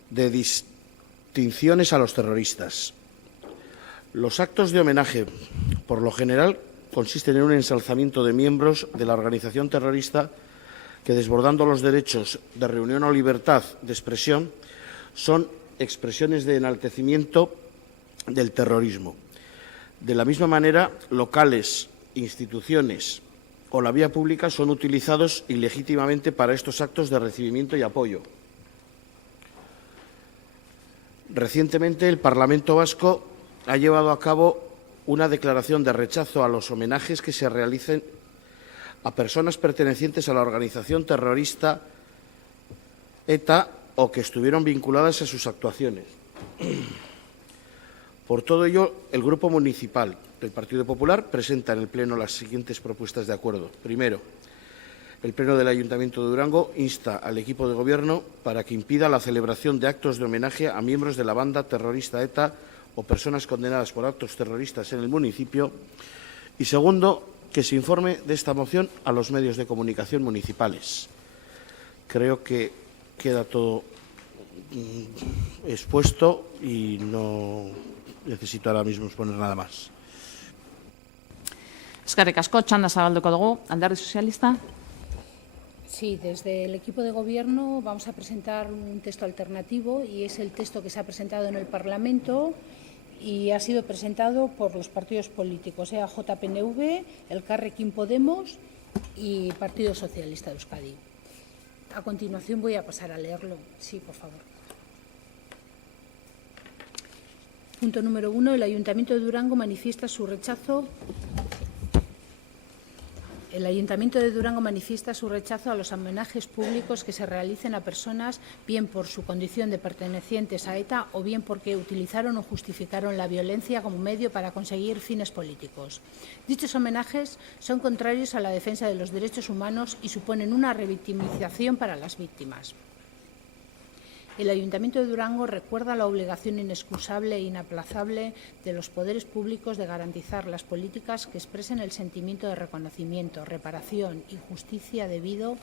de distinciones a los terroristas. Los actos de homenaje, por lo general, consisten en un ensalzamiento de miembros de la organización terrorista que, desbordando los derechos de reunión o libertad de expresión, son expresiones de enaltecimiento del terrorismo. De la misma manera, locales, instituciones o la vía pública son utilizados ilegítimamente para estos actos de recibimiento y apoyo. Recientemente, el Parlamento Vasco ha llevado a cabo una declaración de rechazo a los homenajes que se realicen a personas pertenecientes a la organización terrorista ETA o que estuvieron vinculadas a sus actuaciones. Por todo ello, el Grupo Municipal del Partido Popular presenta en el Pleno las siguientes propuestas de acuerdo. Primero, el Pleno del Ayuntamiento de Durango insta al equipo de Gobierno para que impida la celebración de actos de homenaje a miembros de la banda terrorista ETA o personas condenadas por actos terroristas en el municipio. Y segundo, que se informe de esta moción a los medios de comunicación municipales. Creo que queda todo expuesto y no necesito ahora mismo exponer nada más. Eskerrik asko, txanda zabalduko dugu. Alderdi Sozialista? Sí, desde el equipo de Gobierno vamos a presentar un texto alternativo y es el texto que se ha presentado en el Parlamento y ha sido presentado por los partidos políticos EAJ-PNV, Elkarrekin Podemos y Partido Socialista de Euskadi. A continuación voy a pasar a leerlo. Sí, por favor. Punto número 1. El Ayuntamiento de Durango manifiesta su rechazo. El Ayuntamiento de Durango manifiesta su rechazo a los homenajes públicos que se realicen a personas, bien por su condición de pertenecientes a ETA o bien porque utilizaron o justificaron la violencia como medio para conseguir fines políticos. Dichos homenajes son contrarios a la defensa de los derechos humanos y suponen una revictimización para las víctimas. El Ayuntamiento de Durango recuerda la obligación inexcusable e inaplazable de los poderes públicos de garantizar las políticas que expresen el sentimiento de reconocimiento, reparación y justicia debido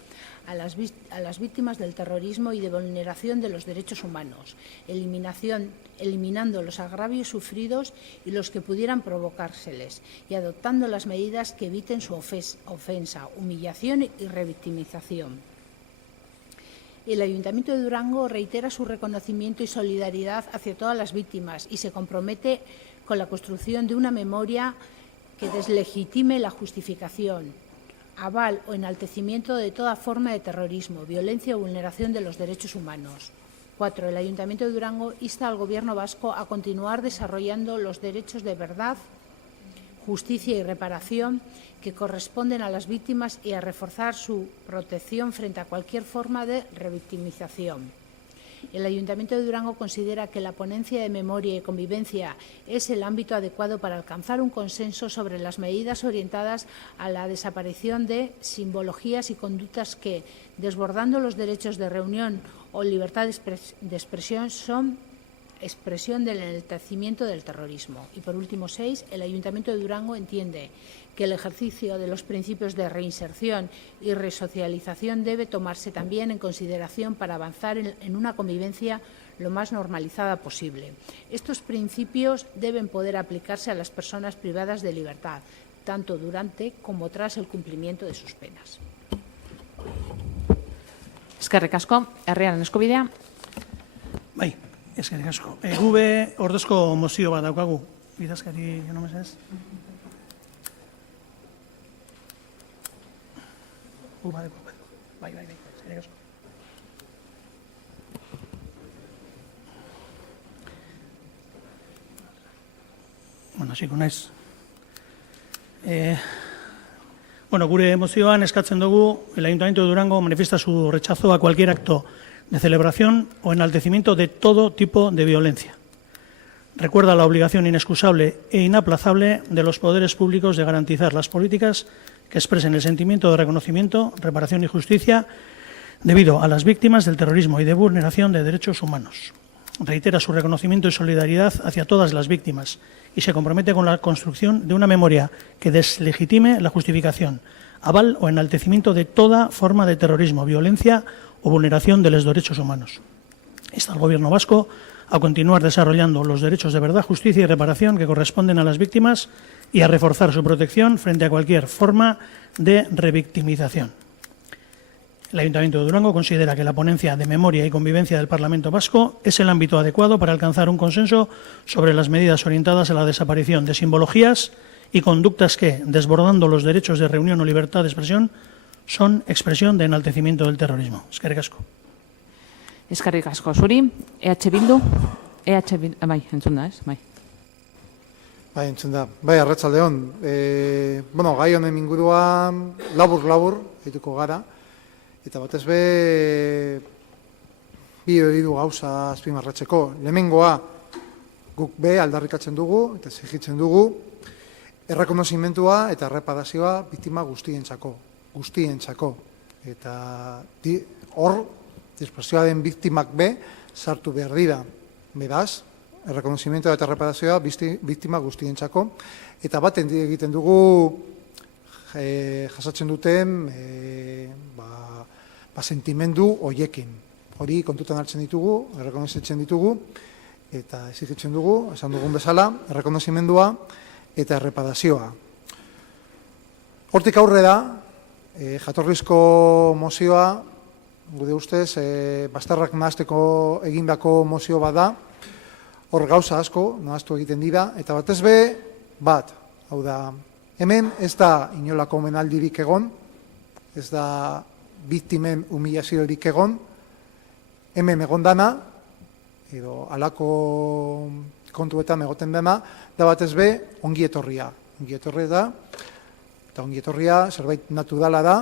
a las víctimas del terrorismo y de vulneración de los derechos humanos, eliminando los agravios sufridos y los que pudieran provocárseles y adoptando las medidas que eviten su ofensa, humillación y revictimización. El Ayuntamiento de Durango reitera su reconocimiento y solidaridad hacia todas las víctimas y se compromete con la construcción de una memoria que deslegitime la justificación, aval o enaltecimiento de toda forma de terrorismo, violencia o vulneración de los derechos humanos. 4. El Ayuntamiento de Durango insta al Gobierno vasco a continuar desarrollando los derechos de verdad, justicia y reparación que corresponden a las víctimas y a reforzar su protección frente a cualquier forma de revictimización. El Ayuntamiento de Durango considera que la ponencia de memoria y convivencia es el ámbito adecuado para alcanzar un consenso sobre las medidas orientadas a la desaparición de simbologías y conductas que, desbordando los derechos de reunión o libertad de expresión, son expresión del enaltecimiento del terrorismo. Y por último, 6. El Ayuntamiento de Durango entiende que el ejercicio de los principios de reinserción y resocialización debe tomarse también en consideración para avanzar en una convivencia lo más normalizada posible. Estos principios deben poder aplicarse a las personas privadas de libertad, tanto durante como tras el cumplimiento de sus penas. Eskerrik asko, herriaren eskubidea. Bai, eskerrik asko. Gube ordezko mozio bat daukagu. Bidazkari jonomesez. Bai, eskerrik asko. Bueno, hasiko naiz. Gure mozioan eskatzen dugu, el Ayuntamiento de Durango manifiesta su rechazo a cualquier acto de celebración o enaltecimiento de todo tipo de violencia. Recuerda la obligación inexcusable e inaplazable de los poderes públicos de garantizar las políticas que expresen el sentimiento de reconocimiento, reparación y justicia debido a las víctimas del terrorismo y de vulneración de derechos humanos. Reitera su reconocimiento y solidaridad hacia todas las víctimas y se compromete con la construcción de una memoria que deslegitime la justificación, aval o enaltecimiento de toda forma de terrorismo, violencia o vulneración de los derechos humanos. Insta al Gobierno vasco a continuar desarrollando los derechos de verdad, justicia y reparación que corresponden a las víctimas y a reforzar su protección frente a cualquier forma de revictimización. El Ayuntamiento de Durango considera que la ponencia de memoria y convivencia del Parlamento Vasco es el ámbito adecuado para alcanzar un consenso sobre las medidas orientadas a la desaparición de simbologías y conductas que, desbordando los derechos de reunión o libertad de expresión, son expresión de enaltecimiento del terrorismo. Eskerrik asko. Eskerrik asko zuri. Bildu. Bai, entzun da, ez? Bai. Bai, entzun da. Bai, arratsaldeon. Gai honen inguruan labur dituko gara. Eta batez be bi hiru gauza azpimarratzeko. Lehenengoa guk be aldarrikatzen dugu eta exijitzen dugu errekonozimendua eta erreparazioa biktima guztientzako. Eta hor despresioaren biktimak be sartu behar dira. Beraz, errekonozimendua eta erreparazioa biktima guztientzako. Eta baten egiten dugu jasatzen duten sentimendu hoiekin. Hori kontutan hartzen ditugu, errekonozitzen ditugu, eta exigitzen dugu, esan dugun bezala, errekonozimendua eta erreparazioa. Hortik aurrera, jatorrizko mozioa, gure ustez, bazterrak nahasteko egindako mozio bat da, hor gauza asko nahastu egiten dira, eta batez be, hau da, hemen ez da inolako omenaldirik egon, ez da biktimen humilaziorik egon, hemen egon dana, edo alako kontuetan egoten dena, da batez be, ongi etorria. Ongi etorria da, eta ongi etorria zerbait naturala da,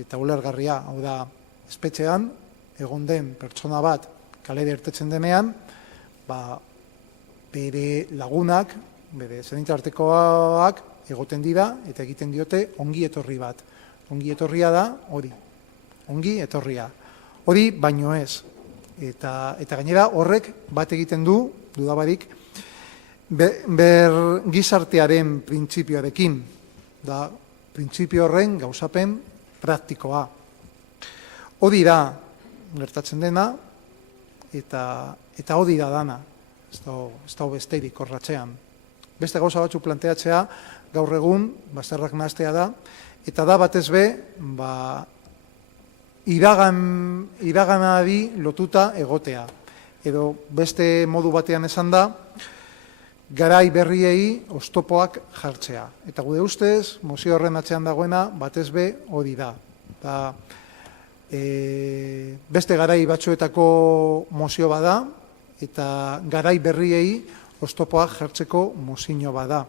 eta ulergarria, hau da, espetxean, egon den pertsona bat kalera irtetzen denean, bere lagunak, bere senitartekoak egoten dira, eta egiten diote ongi etorri bat. Ongi etorria da, hori. Ongi etorria. Hori baino ez. Eta gainera horrek bat egiten du, dudabarik, gizartearen printzipioarekin. Da, printzipio horren gauzapen praktikoa. Hori da gertatzen dena, eta hori da dana. Ez da besterik horratzean. Beste gauza batzuk planteatzea, gaur egun, bazterrak nahastea da, eta da batez be, iraganari lotuta egotea. Edo beste modu batean esan da, garai berriei oztopoak jartzea. Eta gure ustez, mozio horren atzean dagoena, batez be hori da. Beste garai batzuetako mozio bada, eta garai berriei oztopoak jartzeko mozio bada.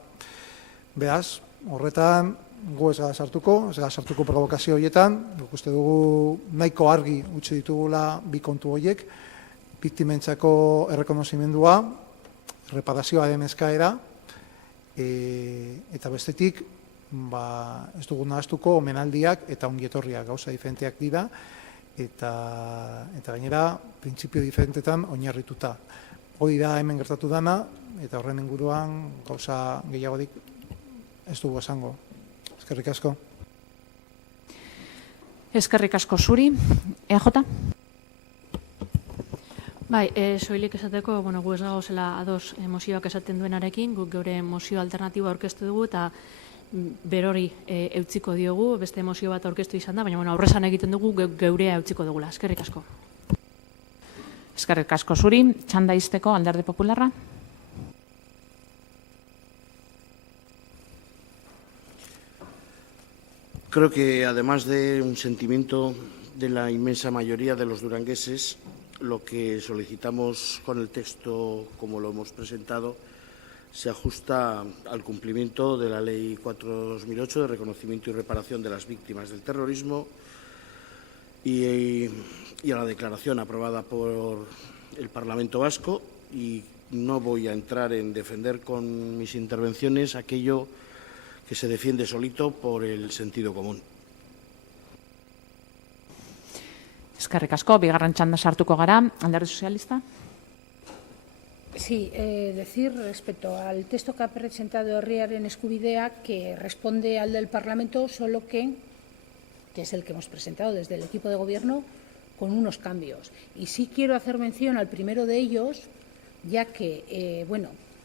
Beraz, horretan, gu ez gara sartuko provokazio horietan, guk uste dugu nahiko argi utzi ditugula bi kontu horiek, biktimentzako errekonozimendua, reparazioaren eskaera, eta bestetik, ez dugu nahaztuko omenaldiak eta ongietorriak gauza diferenteak dira, eta gainera, printzipio diferentetan oinarrituta. Hori da hemen gertatu dana, eta horren inguruan gauza gehiagorik ez dugu esango. Eskerrik asko. Eskerrik asko zuri. EJ? Bai, soilik esateko, gu ez gauzela ados mozioak esaten duenarekin, guk geure mozio alternatiboa aurkeztu dugu eta berori eutziko diogu, beste mozio bat aurkeztu izan da, baina aurrezan egiten dugu geurea eutziko dugula. Eskerrik asko. Eskerrik asko zuri. Txanda izteko Alderdi Popularra? Creo que además de un sentimiento de la inmensa mayoría de los durangueses, lo que solicitamos con el texto, como lo hemos presentado, se ajusta al cumplimiento de la Ley 4/2008 de reconocimiento y reparación de las víctimas del terrorismo y a la declaración aprobada por el Parlamento Vasco, y no voy a entrar en defender con mis intervenciones aquello que se defiende solito por el sentido común. Eskerrik asko, bigarren txanda sartuko gara, Alderdi Sozialista? Sí, decir respecto al texto que ha presentado Herriaren Eskubidea, que responde al del Parlamento, solo que es el que hemos presentado desde el equipo de gobierno, con unos cambios. Y sí quiero hacer mención al primero de ellos, ya que,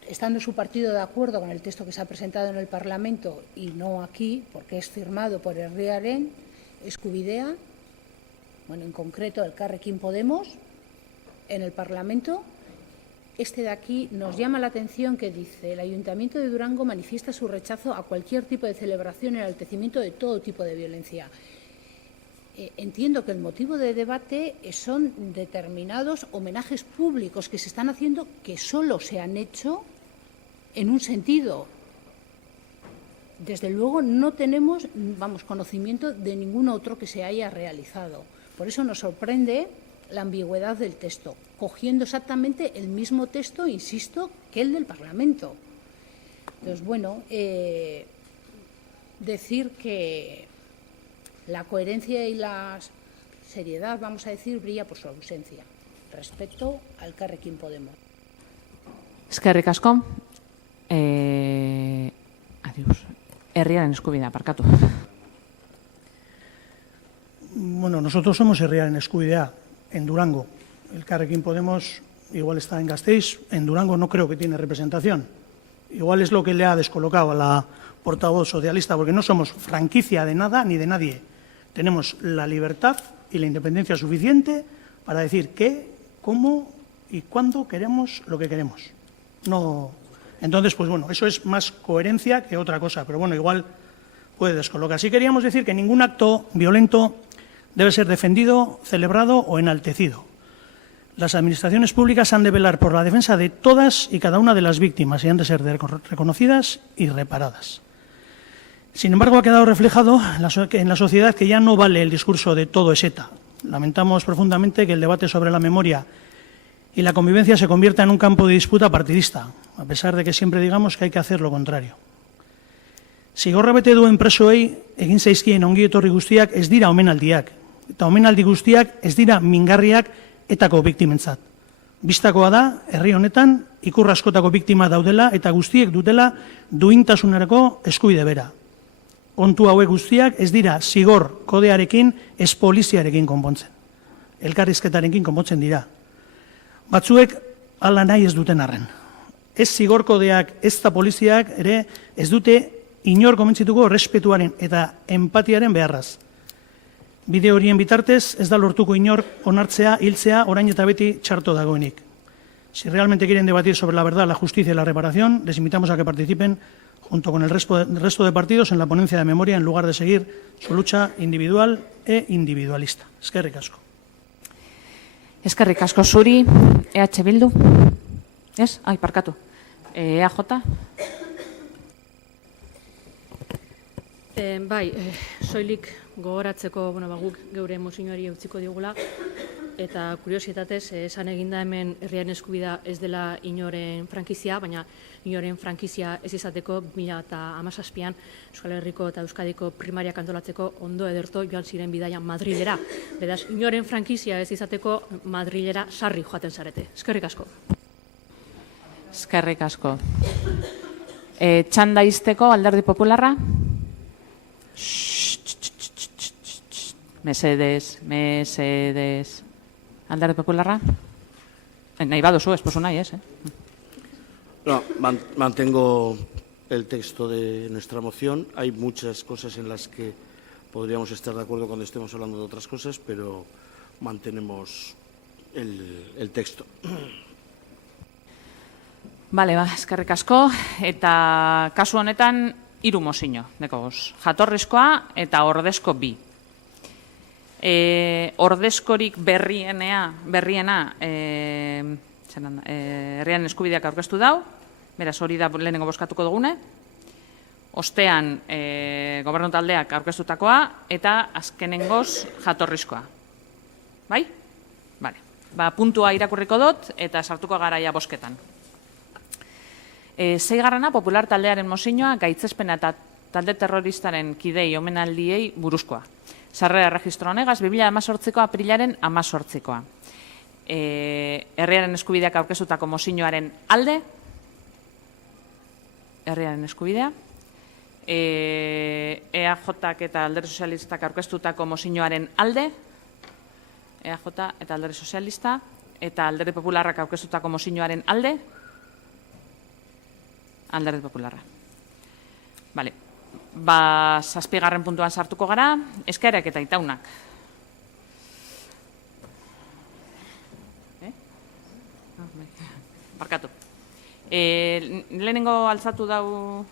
estando su partido de acuerdo con el texto que se ha presentado en el Parlamento y no aquí, porque es firmado por Herriaren Eskubidea, en concreto el Elkarrekin Podemos, en el Parlamento, este de aquí nos llama la atención que dice: el Ayuntamiento de Durango manifiesta su rechazo a cualquier tipo de celebración y enaltecimiento de todo tipo de violencia. Entiendo que el motivo de debate son determinados homenajes públicos que se están haciendo, que solo se han hecho en un sentido. Desde luego no tenemos, conocimiento de ningún otro que se haya realizado. Por eso nos sorprende la ambigüedad del texto, cogiendo exactamente el mismo texto, insisto, que el del Parlamento. Entonces, decir que la coherencia y la seriedad, vamos a decir, brilla por su ausencia respecto al Elkarrekin Podemos. Eskerrik asko. Adiós. Herriaren Eskubidea, parkatu. Nosotros somos Herriaren Eskubidea en Durango. El Elkarrekin Podemos igual está en Gasteiz, en Durango no creo que tiene representación. Igual es lo que le ha descolocado a la portavoz socialista, porque no somos franquicia de nada ni de nadie. Tenemos la libertad y la independencia suficiente para decir qué, cómo y cuándo queremos lo que queremos. Entonces, eso es más coherencia que otra cosa, pero igual puede descolocar. Sí queríamos decir que ningún acto violento debe ser defendido, celebrado o enaltecido. Las administraciones públicas han de velar por la defensa de todas y cada una de las víctimas y han de ser reconocidas y reparadas. Sin embargo, ha quedado reflejado en la sociedad que ya no vale el discurso de todo es ETA. Lamentamos profundamente que el debate sobre la memoria y la convivencia se convierta en un campo de disputa partidista, a pesar de que siempre digamos que hay que hacer lo contrario. Zigorra bete duen presoei egin zaizkien ongi etorri guztiak ez dira omenaldiak, eta omenaldi guztiak ez dira mingarriak etako biktimentzat. Bistakoa da, herri honetan, ikur askotako biktima daudela eta guztiek dutela duintasunerako eskubide bera. Kontu hauek guztiak ez dira zigor kodearekin, ez poliziarekin konpontzen. Elkarrizketarekin konpontzen dira. Batzuek hala nahi ez duten arren. Ez zigor kodeak, ez da poliziak ere ez dute inor komentzituko respetuaren eta empatiaren beharraz. Bide horien bitartez ez da lortuko inor onartzea, hiltzea, orain eta beti txarto dagoenik. Si realmente quieren debatir sobre la verdad, la justicia y la reparación, les invitamos a que participen junto con el resto de partidos en la ponencia de memoria en lugar de seguir su lucha individual e individualista. Eskerrik asko. Eskerrik asko zuri, EH Bildu. Ez? Ai, parkatu. EAJ? Bai, soilik gogoratzeko, guk geure mozioari utziko digula, eta kuriositatez, esan eginda hemen herriaren eskubida ez dela inoren frankizia, baina inoren frankizia ez izateko 2017an Euskal Herriko eta Euskadiko primariak antolatzeko ondo ederto joan ziren bidaia Madrilera. Beraz, inoren frankizia ez izateko Madrilera sarri joaten zarete. Eskerrik asko. Eskerrik asko. Txanda izteko Alderdi Popularra? Mesedez. Alderdi Popularra? Nahi baduzu, esposo nahi, ez? No, mantengo el texto de nuestra moción. Hay muchas cosas en las que podríamos estar de acuerdo cuando estemos hablando de otras cosas, pero mantenemos el texto. Bale, eskerrik asko. Eta kasu honetan 3 mozio, dekogoz. Jatorrizkoa eta ordezko 2. Ordezkorik berriena herriaren eskubideak aurkeztu dau, beraz hori da lehenengo bozkatuko dugune, ostean gobernu taldeak aurkeztutakoa eta azkenengoz jatorrizkoa. Bai? Bale. Puntua irakurriko dut eta sartuko garaia bozketan. 6. Popular taldearen mozioa gaitzespena eta talde terroristaren kidei omenaldiei buruzkoa. Sarrera erregistro honegaz 2018ko aprilaren 18koa. Herriaren eskubideak aurkeztutako mozioaren alde, herriaren eskubidea, EAJak eta Alderdi Sozialistak aurkeztutako mozioaren alde, EAJ eta Alderdi Sozialista, eta Alderdi Popularrak aurkeztutako mozioaren alde, Alderdi Popularra. Bale. 7. puntuan sartuko gara, eskaerak eta itaunak. Barkatu. Lehenengo altzatu dau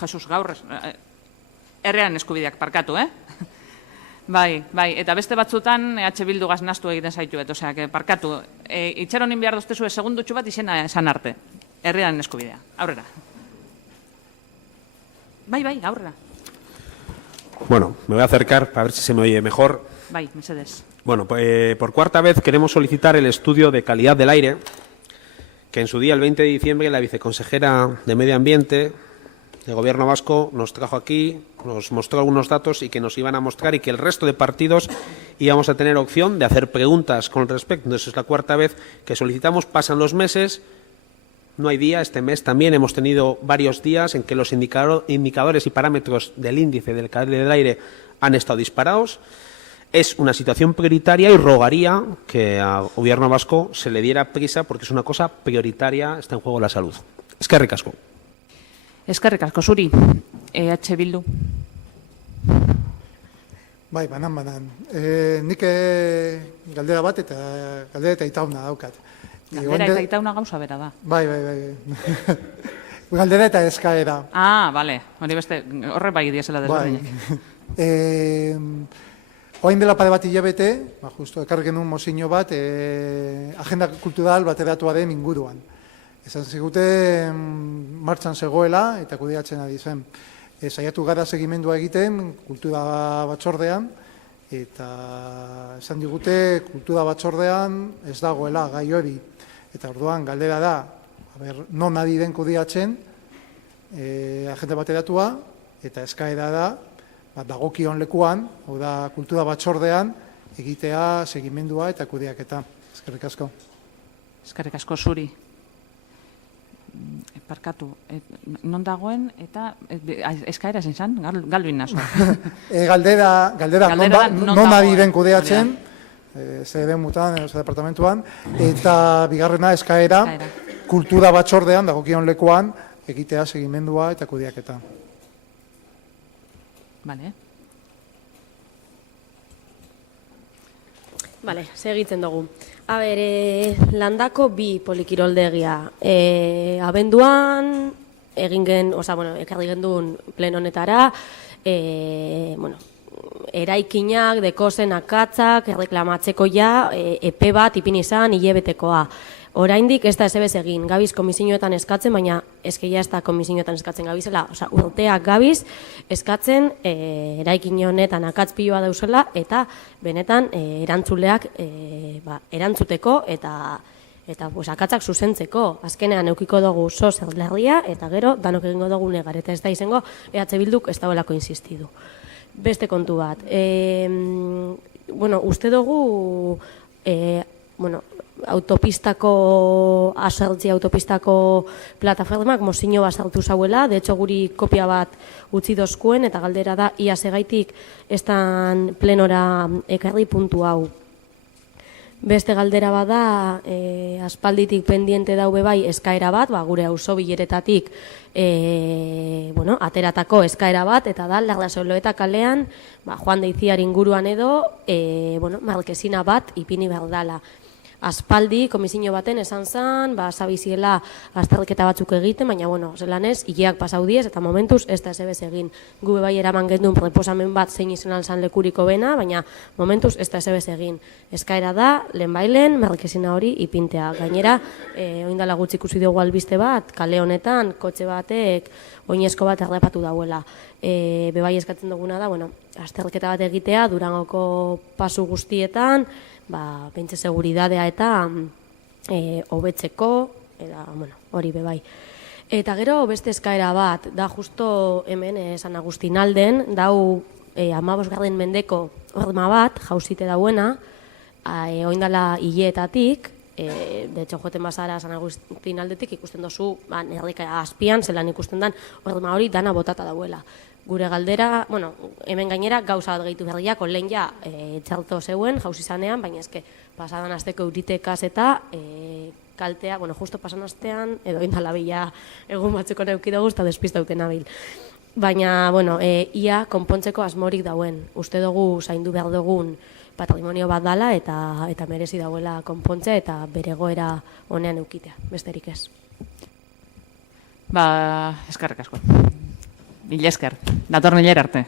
Jesus gaur, herriaren eskubideak, barkatu, Bai, eta beste batzutan EH Bildu gaznaztu egiten zaituet, osea, barkatu. Itxaronin behar doztezu segundutxu bat izena esan arte. Herriaren eskubidea. Aurrera. Bai, aurrera. Bueno, me voy a acercar para ver si se me oye mejor. Bai, mesedez. Bueno, por 4ª vez queremos solicitar el estudio de calidad del aire, que en su día, el 20 de diciembre, la viceconsejera de Medio Ambiente del Gobierno vasco nos trajo aquí, nos mostró algunos datos y que nos iban a mostrar y que el resto de partidos íbamos a tener opción de hacer preguntas con respecto. Entonces es la 4ª vez que solicitamos, pasan los meses. No hay día, este mes también hemos tenido varios días en que los indicadores y parámetros del índice del calidad del aire han estado disparados. Es una situación prioritaria y rogaría que al Gobierno vasco se le diera prisa porque es una cosa prioritaria, está en juego la salud. Eskerrik asko. Eskerrik asko zuri, EH Bildu. Bai, banan. Nik galdera bat eta itauna daukat. Galdera eta itauna gauza bera da. Bai. Galdera eta eskaera. Bale. Hori beste, horre bai diezela desberdinak. Oain dela pare bat hilabete, justo ekarri genuen mozio bat, agenda kultural bateratuaren inguruan. Esan zigute martxan zegoela eta kudeatzen ari zen. Saiatu gara segimendua egiten kultura batzordean, eta esan digute kultura batzordean ez dagoela gai hori. Eta orduan galdera da, non ari den kudeatzen agenda bateratua, eta eskaera da, dagokion lekuan, hau da kultura batzordean, egitea segimendua eta kudeaketa. Eskerrik asko. Eskerrik asko zuri. Parkatu, non dagoen eta eskaera zen, galduin naso. Galdera non ari den kudeatzen, zer mutan, zer departamentuan, eta bigarrena eskaera kultura batzordean, dagokion lekuan, egitea segimendua eta kudeaketa. Vale. Bale, segitzen dugu. A ber, landako bi polikiroldegia. Abenduan, ekarri genduen plen honetara, eraikinak, dekozen akatzak, erreklamatzeko epe bat ipin izan, hilebetekoa. Oraindik ez da ezebez egin, gabiz komisioetan eskatzen, baina eskeia ez da komisioetan eskatzen gabizela, urteak gabiz eskatzen eraikin honetan akatz piloa dauzela, eta benetan erantzuleak erantzuteko eta akatzak zuzentzeko. Azkenean eukiko dugu zer lerria, eta gero danok egingo dugu negar, eta ez da izango EH Bilduk ez dauelako insistidu. Beste kontu bat, uste dugu autopistako plataformak mozino bat sartu zauela, de hecho guri kopia bat utzi dozkuen, eta galdera da, ia segaitik estan plenora ekarri puntu hau. Beste galdera bada, aspalditik pendiente daube bai eskaera bat, gure auzo bileretatik ateratako eskaera bat, eta da, Lardasoloeta kalean, Juan de Itziar inguruan edo, markesina bat ipini behar dala. Aspaldi, komisio baten esan zan, zabiziela azterketa batzuk egiten, baina, zelan ez, hileak pasau diez, eta momentuz ez da ezebez egin. Gube bai eraman gendun proposamen bat zein izan alzan lekuriko bena, baina momentuz ez da ezebez egin. Eskaera da, lehen bailen, markesina hori ipintea. Gainera, oindala gutxi ikusi dugu albiste bat, kale honetan, kotxe batek, oinezko bat errepatu dauela. Bebai eskatzen duguna da, azterketa bat egitea, Durangoko pasu guztietan, pentsa seguridadea eta hobetzeko, hori bebai. Eta gero beste eskaera bat, da justo hemen San Agustinalden, dau 15. mendeko horma bat, jauzite dauena, oindala hileetatik, de hecho joten bazara San Agustinaldetik ikusten dozu, erreka azpian, zelan ikusten dan, horma hori dana botata dauela. Gure galdera, hemen gainera gauza bat gehitu berriak, lehen txarto zeuen, jauz izanean, baina eske pasadan azteko euritekaz eta kaltea, justo pasan astean, edo indala bila egun batzeko neukidogu, eta despistauten abil. Baina, ia konpontzeko asmorik dauen. Uste dugu zaindu behar dugun patrimonio bat dala, eta merezi dauela konpontze, eta bere goera honean eukitea, besterik ez. Eskerrik asko. Mila esker. Datorren hilera arte.